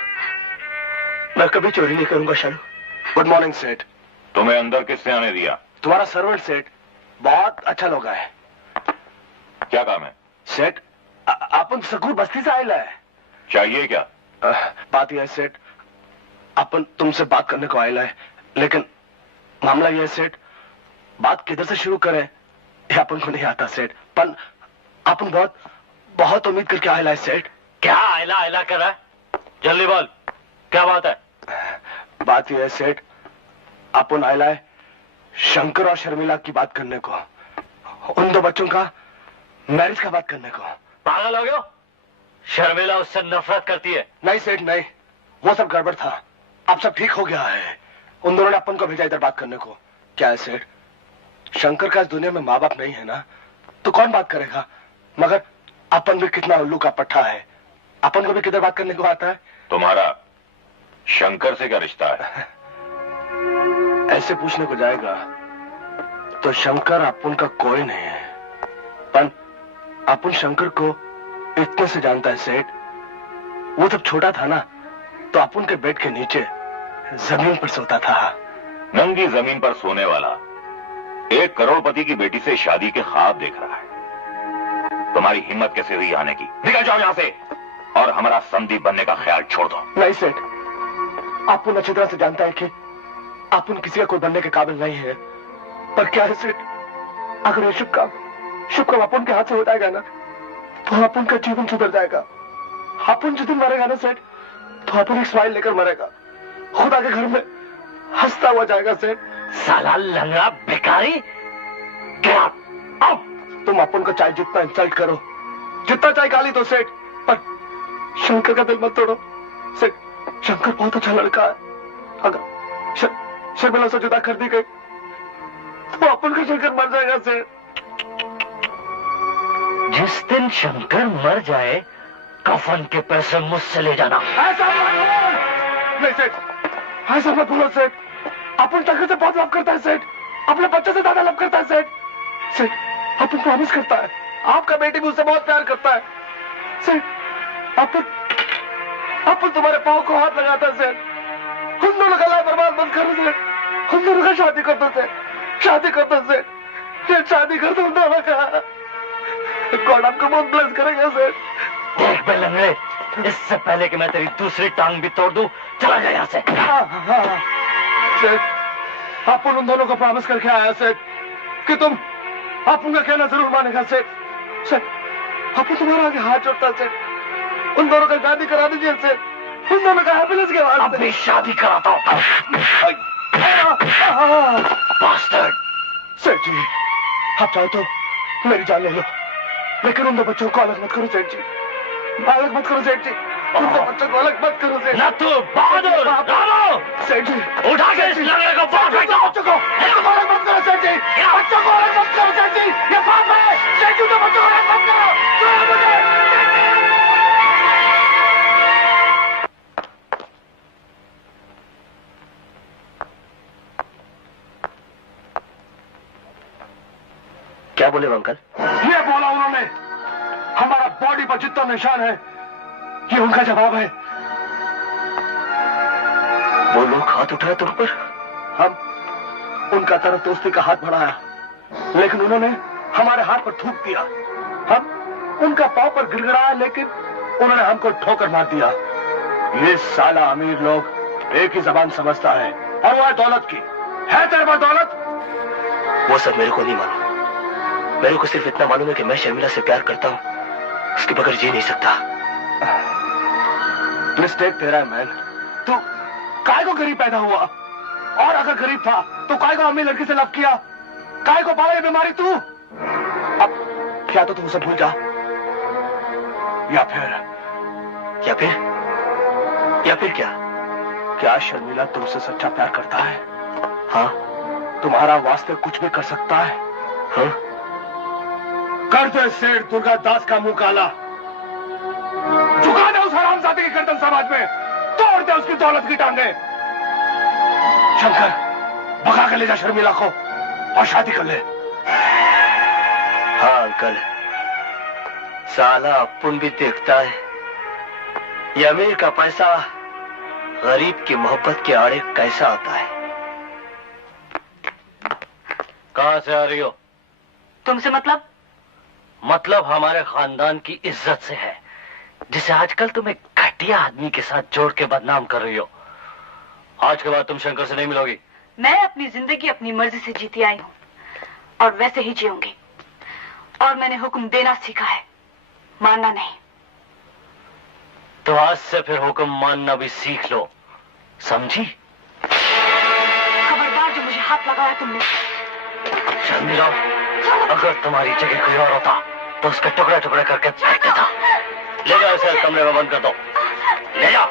मैं कभी चोरी नहीं करूंगा शालू। गुड मॉर्निंग सेठ। तुम्हें अंदर किसने आने दिया? तुम्हारा सर्वेंट सेठ, बहुत अच्छा लोग है। क्या काम है? सेठ, अपन सकूर बस्ती से आयला है। चाहिए क्या? बात यह है सेठ, अपन तुमसे बात करने को आयला है, लेकिन मामला यह है सेठ, बात किधर से शुरू करें ये अपन को नहीं आता सेठ। पर अपन बहुत उम्मीद करके आयला है सेठ। क्या आयला कर रहा है? जल्दी बोल, क्या बात है? बात यह है सेठ, अपन आयला है शंकर और शर्मिला की बात करने को, उन 2 बच्चों का मैरिज का बात करने को। पागल हो गए? शर्मिला उससे नफरत करती है। नहीं सेठ नहीं, वो सब गड़बड़ था, अब सब ठीक हो गया है। उन दोनों ने अपन को भेजा इधर बात करने को। क्या है सेठ, शंकर का इस दुनिया में माँ बाप नहीं है ना, तो कौन बात करेगा? मगर अपन भी कितना उल्लू का पट्टा है, अपन को भी किधर बात करने को आता है। तुम्हारा शंकर से क्या रिश्ता है? ऐसे पूछने को जाएगा तो शंकर अपन का कोई नहीं है, पर अपन शंकर को इतने से जानता है सेठ। वो जब छोटा था ना तो अपन के बेड के नीचे जमीन पर सोता था। नंगी जमीन पर सोने वाला एक करोड़पति की बेटी से शादी के ख्वाब देख रहा है। तुम्हारी हिम्मत कैसे हुई आने की? निकल जाओ यहां से और हमारा संदीप बनने का ख्याल छोड़ दो। नहीं सेठ, अपन अच्छी तरह से जानता है कि अपन किसी का कोई बनने के काबिल नहीं है, पर क्या है सेठ, अगर ये शुभ काम अपन के हाथ से हो जाएगा ना तो अपन का जीवन सुधर जाएगा। अपन जिस दिन मरेगा ना सेठ, तो अपन एक स्माइल लेकर मरेगा, खुदा के घर में हंसता हुआ जाएगा सेठ। साला लंगड़ा भिखारी, तुम अपन को चाहे जितना इंसल्ट करो, जितना चाहे गाली दो सेठ, पर शंकर का दिल मत तोड़ो सेठ। शंकर बहुत अच्छा लड़का है, अगर शर्मिला से जुदा कर दी गई तो अपन का शंकर मर जाएगा सेठ। जिस दिन शंकर मर जाए कफन के पैसे मुझसे ले जाना। ऐसा मत बोल। नहीं सेठ, ऐसा मत बोलो सेठ, अपन शंकर से बहुत लव करता है सेठ, अपने बच्चे से ज्यादा लव करता है सेठ। सेठ, अपन प्रॉमिस करता है, आपका बेटी भी उससे बहुत प्यार करता है सेठ। अपन तुम्हारे पाँव को हाथ लगाता है सेठ। हम दोनों का लाइफ बर्बाद मत करो सेठ, हम दोनों का शादी कर दो सेठ, शादी कर दो सेठ, शादी कर दो हम दोनों का। गॉड आपको बहुत ब्लेस करेगा सेठ। देख बे लंगड़े, इससे पहले कि मैं तेरी दूसरी टांग भी तोड़ दूं, चला जा यहाँ से। सेठ, अपन उन दोनों को प्रॉमिस करके आया सेठ कि तुम अपन का कहना जरूर मानेगा सेठ। सेठ, अपन तुम्हारा आगे हाथ जोड़ता सेठ, उन दोनों का शादी करा दीजिए सेठ, उन दोनों का हैप्पीनेस के वास्ते। अभी शादी कराता हूँ। सेठ जी, आप चाहे तो मेरी जान ले लो, लेकिन उन दो बच्चों को अलग मत करो सेठ जी, अलग मत करो सेठ जी, उन दो बच्चों को अलग मत करो सेठ। ना तू बहादुर रामो, सेठ जी उठा के इस लंगड़े को बाहर फेंको। बच्चों को अलग मत करो सेठ जी, बच्चों को अलग मत करो सेठ जी, ये पाप है सेठ जी, तो बच्चों को अलग मत करो। छोड़ो मुझे। क्या बोले अंकल? ये बोला उन्होंने, हमारा बॉडी पर जितना निशान है ये उनका जवाब है। वो लोग हाथ उठाए तुम पर? हम उनका तरफ दोस्ती का हाथ बढ़ाया, लेकिन उन्होंने हमारे हाथ पर थूक दिया। हम उनका पांव पर गिड़गिड़ाया, लेकिन उन्होंने हमको ठोकर मार दिया। ये साला अमीर लोग एक ही जबान समझता है, और वो है दौलत की। है तेरे पास दौलत? वो सब मेरे को नहीं मालूम, मेरे को सिर्फ इतना मालूम है कि मैं शर्मिला से प्यार करता हूँ, उसके बगैर जी नहीं सकता। मिस्टेक तेरा है मैन, तू काय को गरीब पैदा हुआ, और अगर गरीब था तो काय को अमीर लड़की से लव किया, काय को पाला ये बीमारी तू। अब क्या तो तू उसे भूल जा, या फिर क्या शर्मिला तुमसे सच्चा प्यार करता है? हाँ। तुम्हारा वास्ते कुछ भी कर सकता है? हाँ? कर दे सेठ दुर्गा दास का मुंह काला, झुका दे उस हरामजादे की गर्दन समाज में, तोड़ दे उसकी दौलत की टांगे। शंकर, भगा के ले जा शर्मिला को और शादी कर ले। हाँ अंकल, साला अपुन भी देखता है ये अमीर का पैसा गरीब की मोहब्बत के आड़े कैसा आता है। कहां से आ रही हो? तुमसे मतलब हमारे खानदान की इज्जत से है, जिसे आजकल तुम एक घटिया आदमी के साथ जोड़ के बदनाम कर रही हो। आज के बाद तुम शंकर से नहीं मिलोगी। मैं अपनी जिंदगी अपनी मर्जी से जीती आई हूँ और वैसे ही जीऊंगी, और मैंने हुक्म देना सीखा है, मानना नहीं। तो आज से फिर हुक्म मानना भी सीख लो, समझी? खबरदार जो मुझे हाथ लगाया तुमने। शर्मिला, अगर तुम्हारी जगह कोई और होता तो उसके टुकड़े टुकड़े करके फेंक देता। ले जाओ इसे कमरे में बंद कर दो, ले जाओ।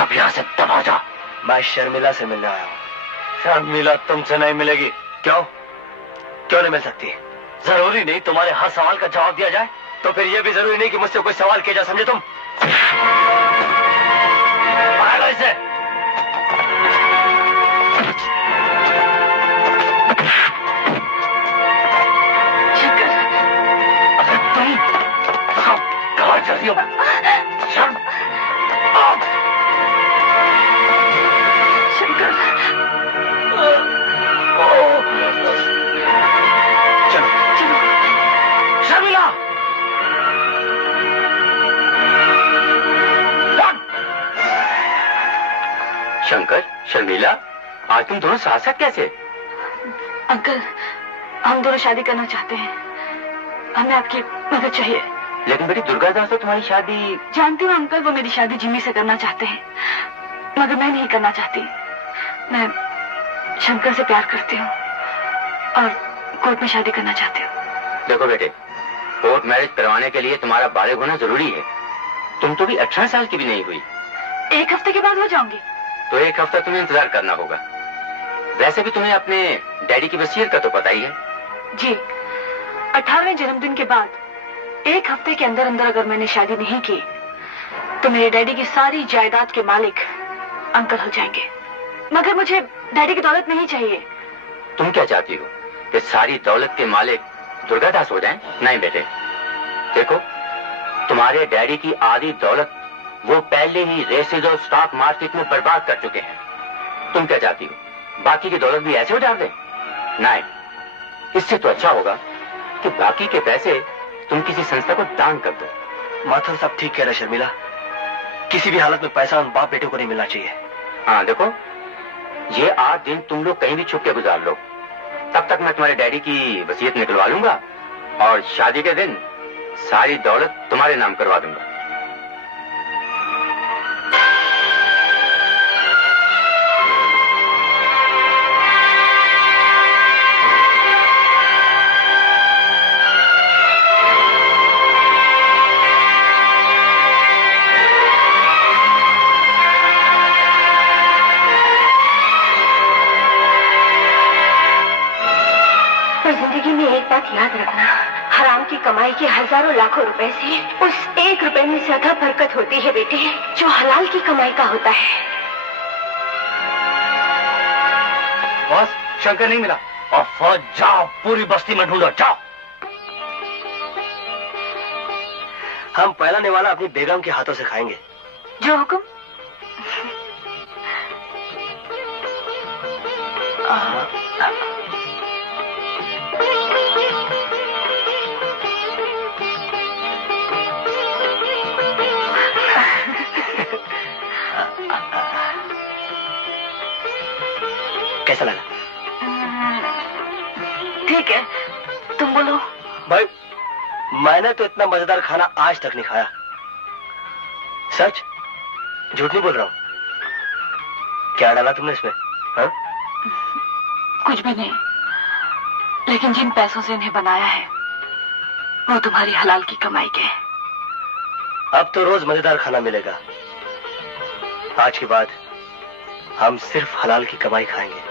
चुपचाप यहाँ से दबा जा। मैं शर्मिला से मिलने आया हूँ। शर्मिला तुमसे नहीं मिलेगी। क्यों? क्यों नहीं मिल सकती? जरूरी नहीं तुम्हारे हर सवाल का जवाब दिया जाए, तो फिर यह भी जरूरी नहीं कि मुझसे कोई सवाल किया जाए, समझे तुम? पकड़ लो इसे। अरे तुम कहाँ चल रही हो? शंकर, चलो चलो। शर्मिला, शंकर, शर्मिला, आज तुम दोनों साथ साथ कैसे? अंकल, हम दोनों शादी करना चाहते हैं। हमें आपकी मदद चाहिए। लेकिन बेटी दुर्गा दास तो तुम्हारी शादी। जानती हूँ अंकल, वो मेरी शादी जिम्मी से करना चाहते हैं, मगर मैं नहीं करना चाहती। मैं शंकर से प्यार करती हूँ और कोर्ट में शादी करना चाहती हूँ। देखो बेटे, कोर्ट मैरिज करवाने के लिए तुम्हारा बालिग होना जरूरी है। तुम तो भी 18 साल की भी नहीं हुई। 1 हफ्ते के बाद हो जाऊंगी। तो 1 हफ्ता तुम्हें इंतजार करना होगा। वैसे भी तुम्हें अपने डैडी की वसीयत का तो पता ही है। जी, 18वें जन्मदिन के बाद 1 हफ्ते के अंदर अंदर अगर मैंने शादी नहीं की तो मेरे डैडी की सारी जायदाद के मालिक अंकल हो जाएंगे। मगर मुझे डैडी की दौलत नहीं चाहिए। तुम क्या चाहती हो कि सारी दौलत के मालिक दुर्गा दास हो जाएं? नहीं बेटे, देखो तुम्हारे डैडी की आधी दौलत वो पहले ही रेसेज और स्टॉक मार्केट में बर्बाद कर चुके हैं। तुम क्या चाहती हो, बाकी की दौलत भी ऐसे उजाड़ दें? नहीं, इससे तो अच्छा होगा कि बाकी के पैसे तुम किसी संस्था को दान कर दो। माथुर साहब ठीक कह रहे शर्मिला, किसी भी हालत में पैसा उन बाप बेटे को नहीं मिलना चाहिए। हाँ देखो, ये 8 दिन तुम लोग कहीं भी छुप के गुजार लो, तब तक मैं तुम्हारे डैडी की वसीयत निकलवा लूंगा और शादी के दिन सारी दौलत तुम्हारे नाम करवा दूंगा। जिंदगी में एक बात याद रखना, हराम की कमाई के हजारों लाखों रुपए से उस 1 रुपए में ज्यादा बरकत होती है बेटे, जो हलाल की कमाई का होता है। बॉस, शंकर नहीं मिला। और फौज जाओ, पूरी बस्ती में ढूंढो, जाओ। हम पहला निवाला अपनी बेगम के हाथों से खाएंगे। जो हुक्म। कैसा लगा? ठीक है, तुम बोलो। भाई, मैंने तो इतना मजेदार खाना आज तक नहीं खाया। सच, झूठ नहीं बोल रहा हूँ। क्या डाला तुमने इसमें? हाँ? कुछ भी नहीं, लेकिन जिन पैसों से इन्हें बनाया है वो तुम्हारी हलाल की कमाई के हैं। अब तो रोज मजेदार खाना मिलेगा। आज के बाद हम सिर्फ हलाल की कमाई खाएंगे।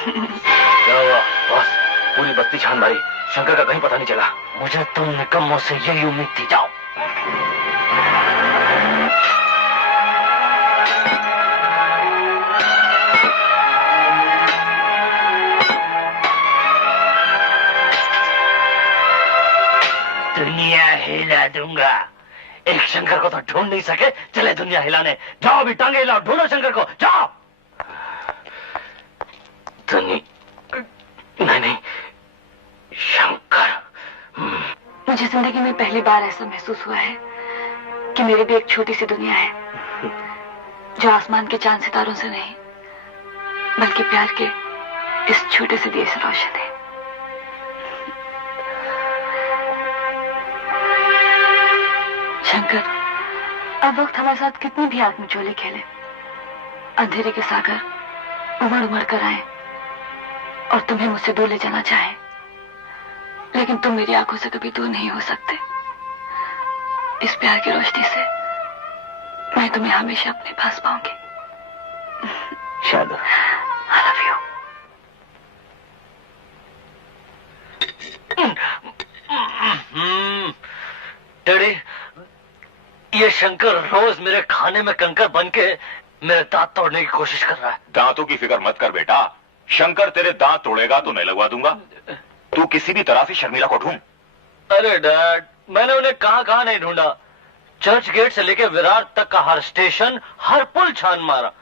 क्या हुआ बॉस? पूरी बस्ती छान मारी, शंकर का कहीं पता नहीं चला। मुझे तुम निकम्मों से यही उम्मीद थी। जाओ। दुनिया हिला दूंगा। एक शंकर को तो ढूंढ नहीं सके, चले दुनिया हिलाने। जाओ भी, टांगे हिलाओ, ढूंढो शंकर को, जाओ। नहीं, शंकर। मुझे जिंदगी में पहली बार ऐसा महसूस हुआ है कि मेरी भी एक छोटी सी दुनिया है, जो आसमान के चांद सितारों से नहीं बल्कि प्यार के इस छोटे से दिए से रोशन है। शंकर, अब वक्त हमारे साथ कितनी भी आग मिचोले खेले, अंधेरे के सागर उमड़ उमड़ कर आए और तुम्हें मुझसे दूर ले जाना चाहे, लेकिन तुम मेरी आंखों से कभी दूर नहीं हो सकते। इस प्यार की रोशनी से मैं तुम्हें हमेशा अपने पास पाऊंगी। शादू, I love you. डैडी, ये शंकर रोज मेरे खाने में कंकर बन के मेरे दांत तोड़ने की कोशिश कर रहा है। दांतों की फिक्र मत कर बेटा, शंकर तेरे दांत तोड़ेगा तो मैं लगवा दूंगा। तू किसी भी तरह से शर्मिला को ढूंढ। अरे डैड, मैंने उन्हें कहां कहां नहीं ढूंढा। चर्च गेट से लेकर विरार तक का हर स्टेशन, हर पुल छान मारा,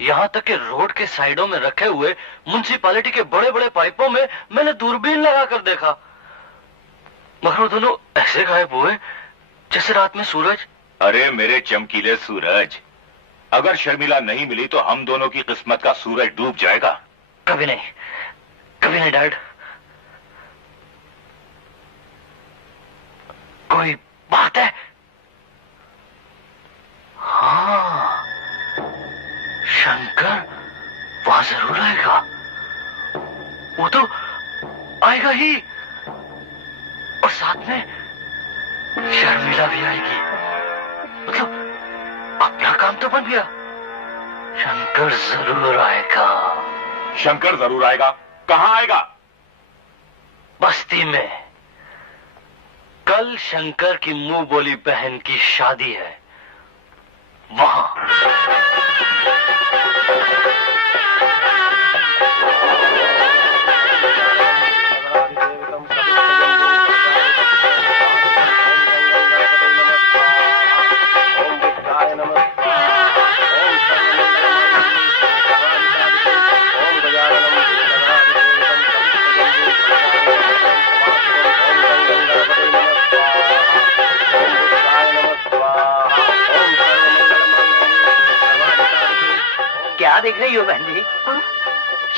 यहां तक कि रोड के साइडों में रखे हुए म्युनिसिपैलिटी के बड़े बड़े पाइपों में मैंने दूरबीन लगा कर देखा, मगर वो दोनों ऐसे गायब हुए जैसे रात में सूरज। अरे मेरे चमकीले सूरज, अगर शर्मिला नहीं मिली तो हम दोनों की किस्मत का सूरज डूब जाएगा। कभी नहीं, कभी नहीं डैड। कोई बात है? हाँ, शंकर वहां जरूर आएगा। वो तो आएगा ही, और साथ में शर्मिला भी आएगी। मतलब अपना काम तो बन गया। शंकर जरूर आएगा। शंकर जरूर आएगा? कहां आएगा? बस्ती में। कल शंकर की मुंह बोली बहन की शादी है, वहां। क्या देख रही हो बहन जी?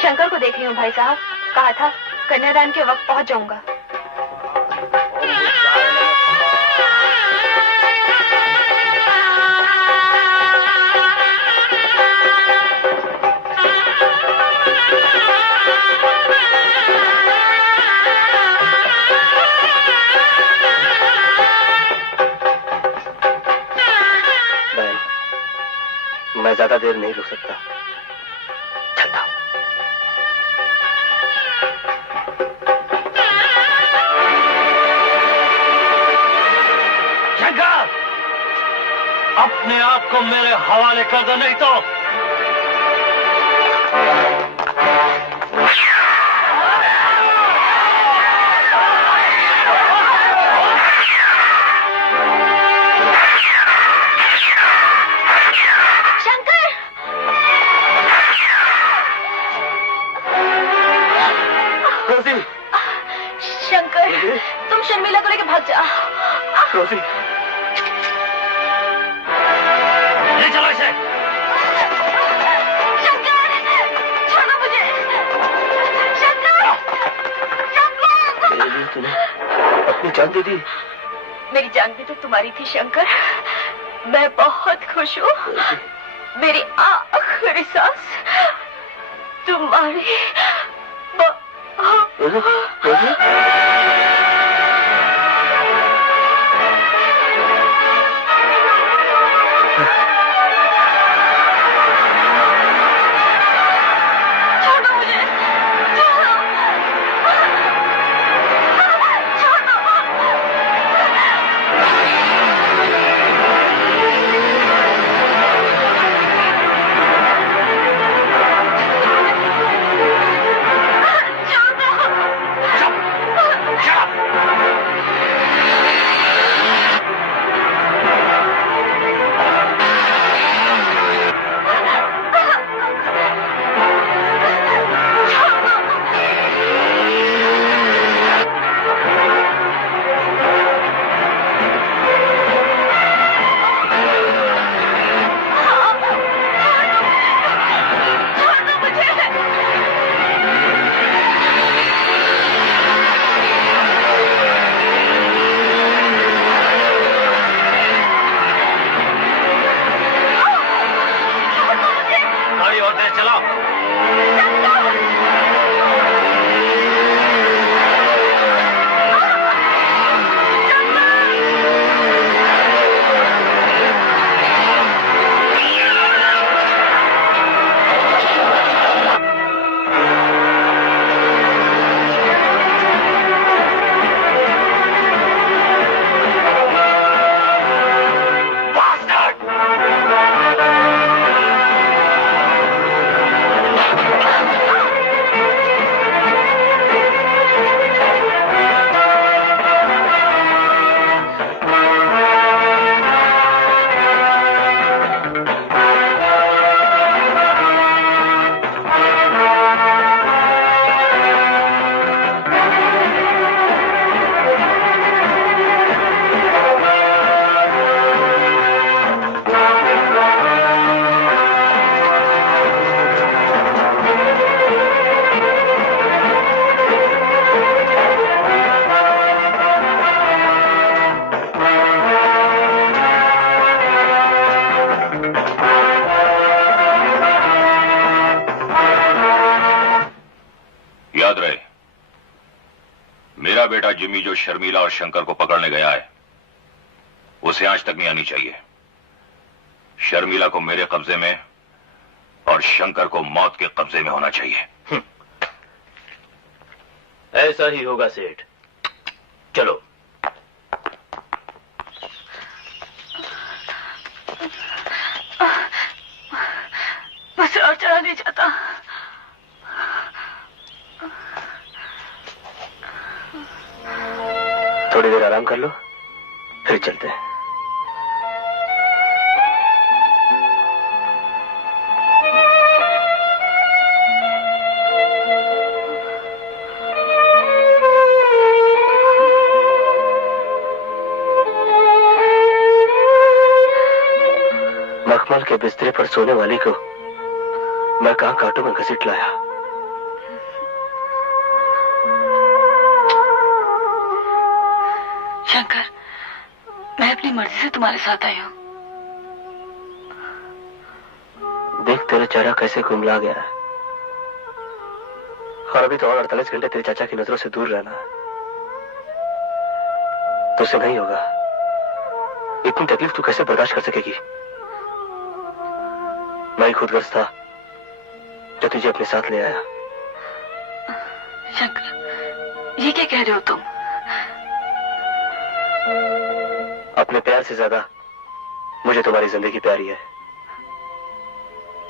शंकर को देख रही हूँ भाई साहब। कहा था कन्यादान के वक्त पहुंच जाऊंगा। मैं ज्यादा देर नहीं रुक सकता, चलता हूं। शंकर, अपने आप को मेरे हवाले कर दो, नहीं तो तुम शर्मिला को लेके भाग जा। रोजी, ले चलो इसे। शंकर, छोड़ो मुझे। शंकर, शंकर। मेरे लिए तूने अपनी जान दे दी। मेरी जान भी तो तुम्हारी थी शंकर। मैं बहुत खुश हूँ। मेरी आखिरी सांस तुम्हारी। रोजी, बेटा जिमी जो शर्मिला और शंकर को पकड़ने गया है, उसे आज तक नहीं आनी चाहिए। शर्मिला को मेरे कब्जे में और शंकर को मौत के कब्जे में होना चाहिए। ऐसा ही होगा सेठ। चलो। बस और चला नहीं जाता। थोड़ी देर आराम कर लो, फिर चलते हैं। मखमल के बिस्तरे पर सोने वाली को मैं कहां कांटों में घसीट लाया। शंकर, मैं अपनी मर्जी से तुम्हारे साथ आई हूँ। देख तेरा चेहरा कैसे कुमला गया है, और अभी तो और 48 घंटे तेरे चाचा की नजरों से दूर रहना है। तो उसे नहीं होगा। इतनी तकलीफ तू कैसे बर्दाश्त कर सकेगी? मैं ही खुदगर्ज था जो तुझे अपने साथ ले आया। शंकर, ये क्या कह रहे हो तुम? अपने प्यार से ज्यादा मुझे तुम्हारी जिंदगी प्यारी है।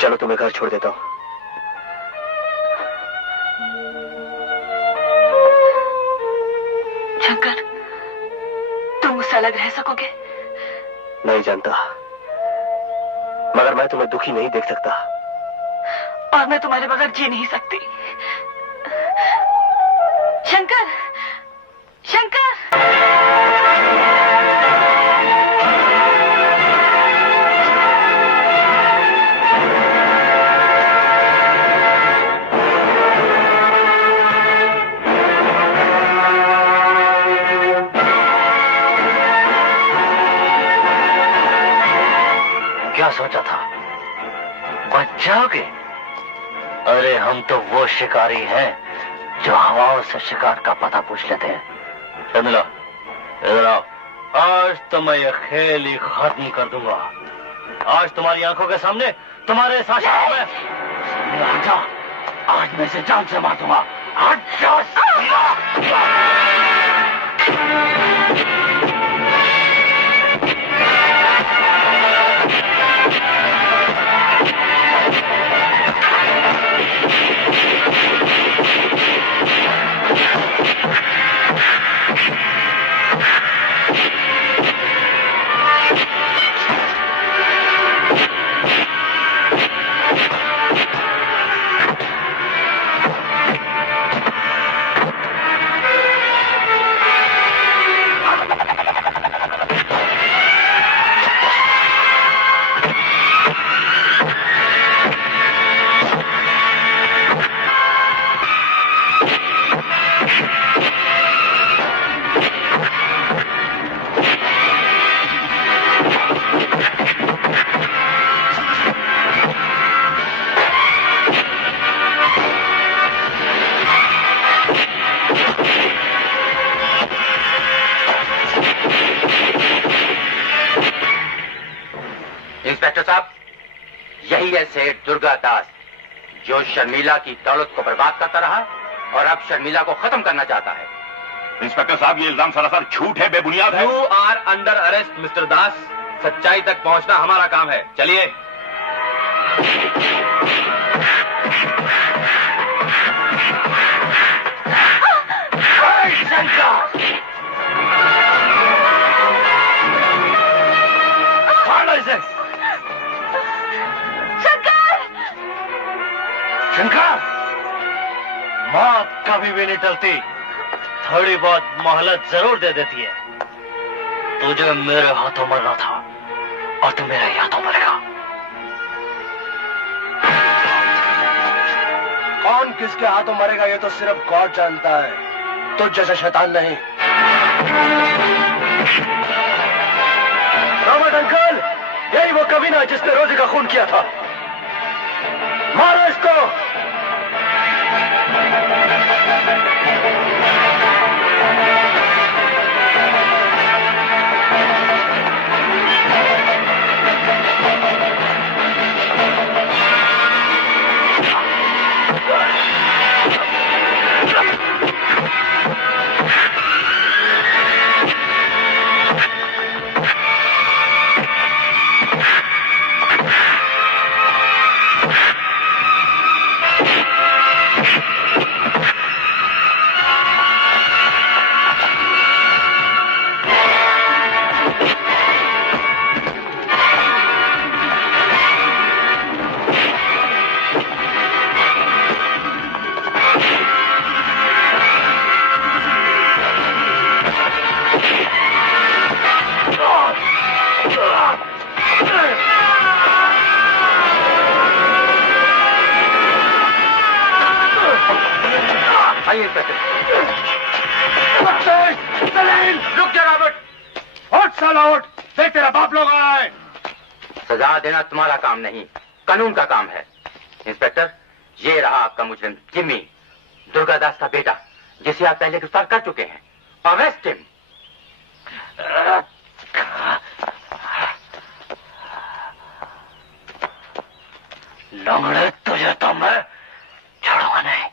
चलो तुम्हें घर छोड़ देता हूं। शंकर, तुम मुझसे अलग रह सकोगे? नहीं जानता, मगर मैं तुम्हें दुखी नहीं देख सकता। और मैं तुम्हारे बगैर जी नहीं सकती। शंकर, शंकर! क्या सोचा था? बच जाओगे? अरे हम तो वो शिकारी हैं जो हवाओं से शिकार का पता पूछ लेते हैं। शर्मिला, इधर आओ। आज तो मैं ये खेल ही खत्म कर दूंगा। आज तुम्हारी आंखों के सामने तुम्हारे साथ में हट जा। आज मैं इसे जान से मार दूंगा। हट जा। इंस्पेक्टर साहब, यही है सेठ दुर्गा दास, जो शर्मिला की दौलत को बर्बाद करता रहा और अब शर्मिला को खत्म करना चाहता है। इंस्पेक्टर साहब, ये इल्जाम सरासर झूठ है, बेबुनियाद है। You are under arrest mister Das. सच्चाई तक पहुंचना हमारा काम है। चलिए। शंकर, मौत कभी भी नहीं टलती। थोड़ी बहुत मोहलत जरूर दे देती है। तुझे मेरे हाथों मरना था और तू मेरे हाथों मरेगा। कौन किसके हाथों मरेगा ये तो सिर्फ गॉड जानता है, तुझ जैसा शैतान नहीं। रॉबर्ट अंकल, यही वो कमीना जिसने रोजी का खून किया था। मारो इसको। उठ, देख तेरा बाप लोग आया है। सजा देना तुम्हारा काम नहीं, कानून का काम है। इंस्पेक्टर, ये रहा आपका मुजरिम जिम्मी, दुर्गादास का बेटा, जिसे आप पहले गिरफ्तार कर चुके हैं। Arrest him. लंगड़े, तुझे तो मैं छोड़ूंगा नहीं।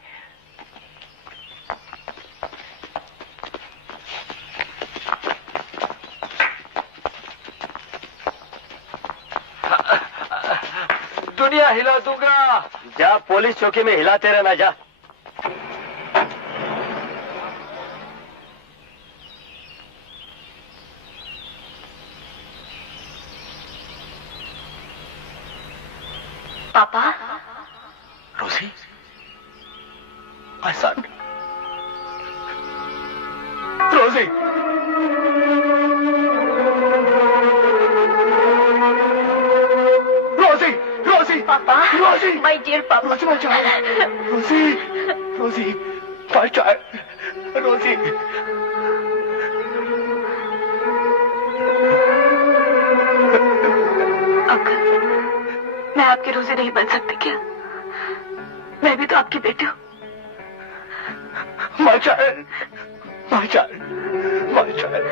दुनिया हिला दूंगा। जा पुलिस चौकी में हिलाते रहना, जा। पापा, रोजी, my son. रोजी, रोजी, रोजी, पापा, रोजी, माय डियर पापा, रोजी, my child. रोजी, रोजी, my child. रोजी. अंकल, मैं आपके रोजे नहीं बन सकती क्या? मैं भी तो आपकी बेटी हूँ। My child, my child, my child.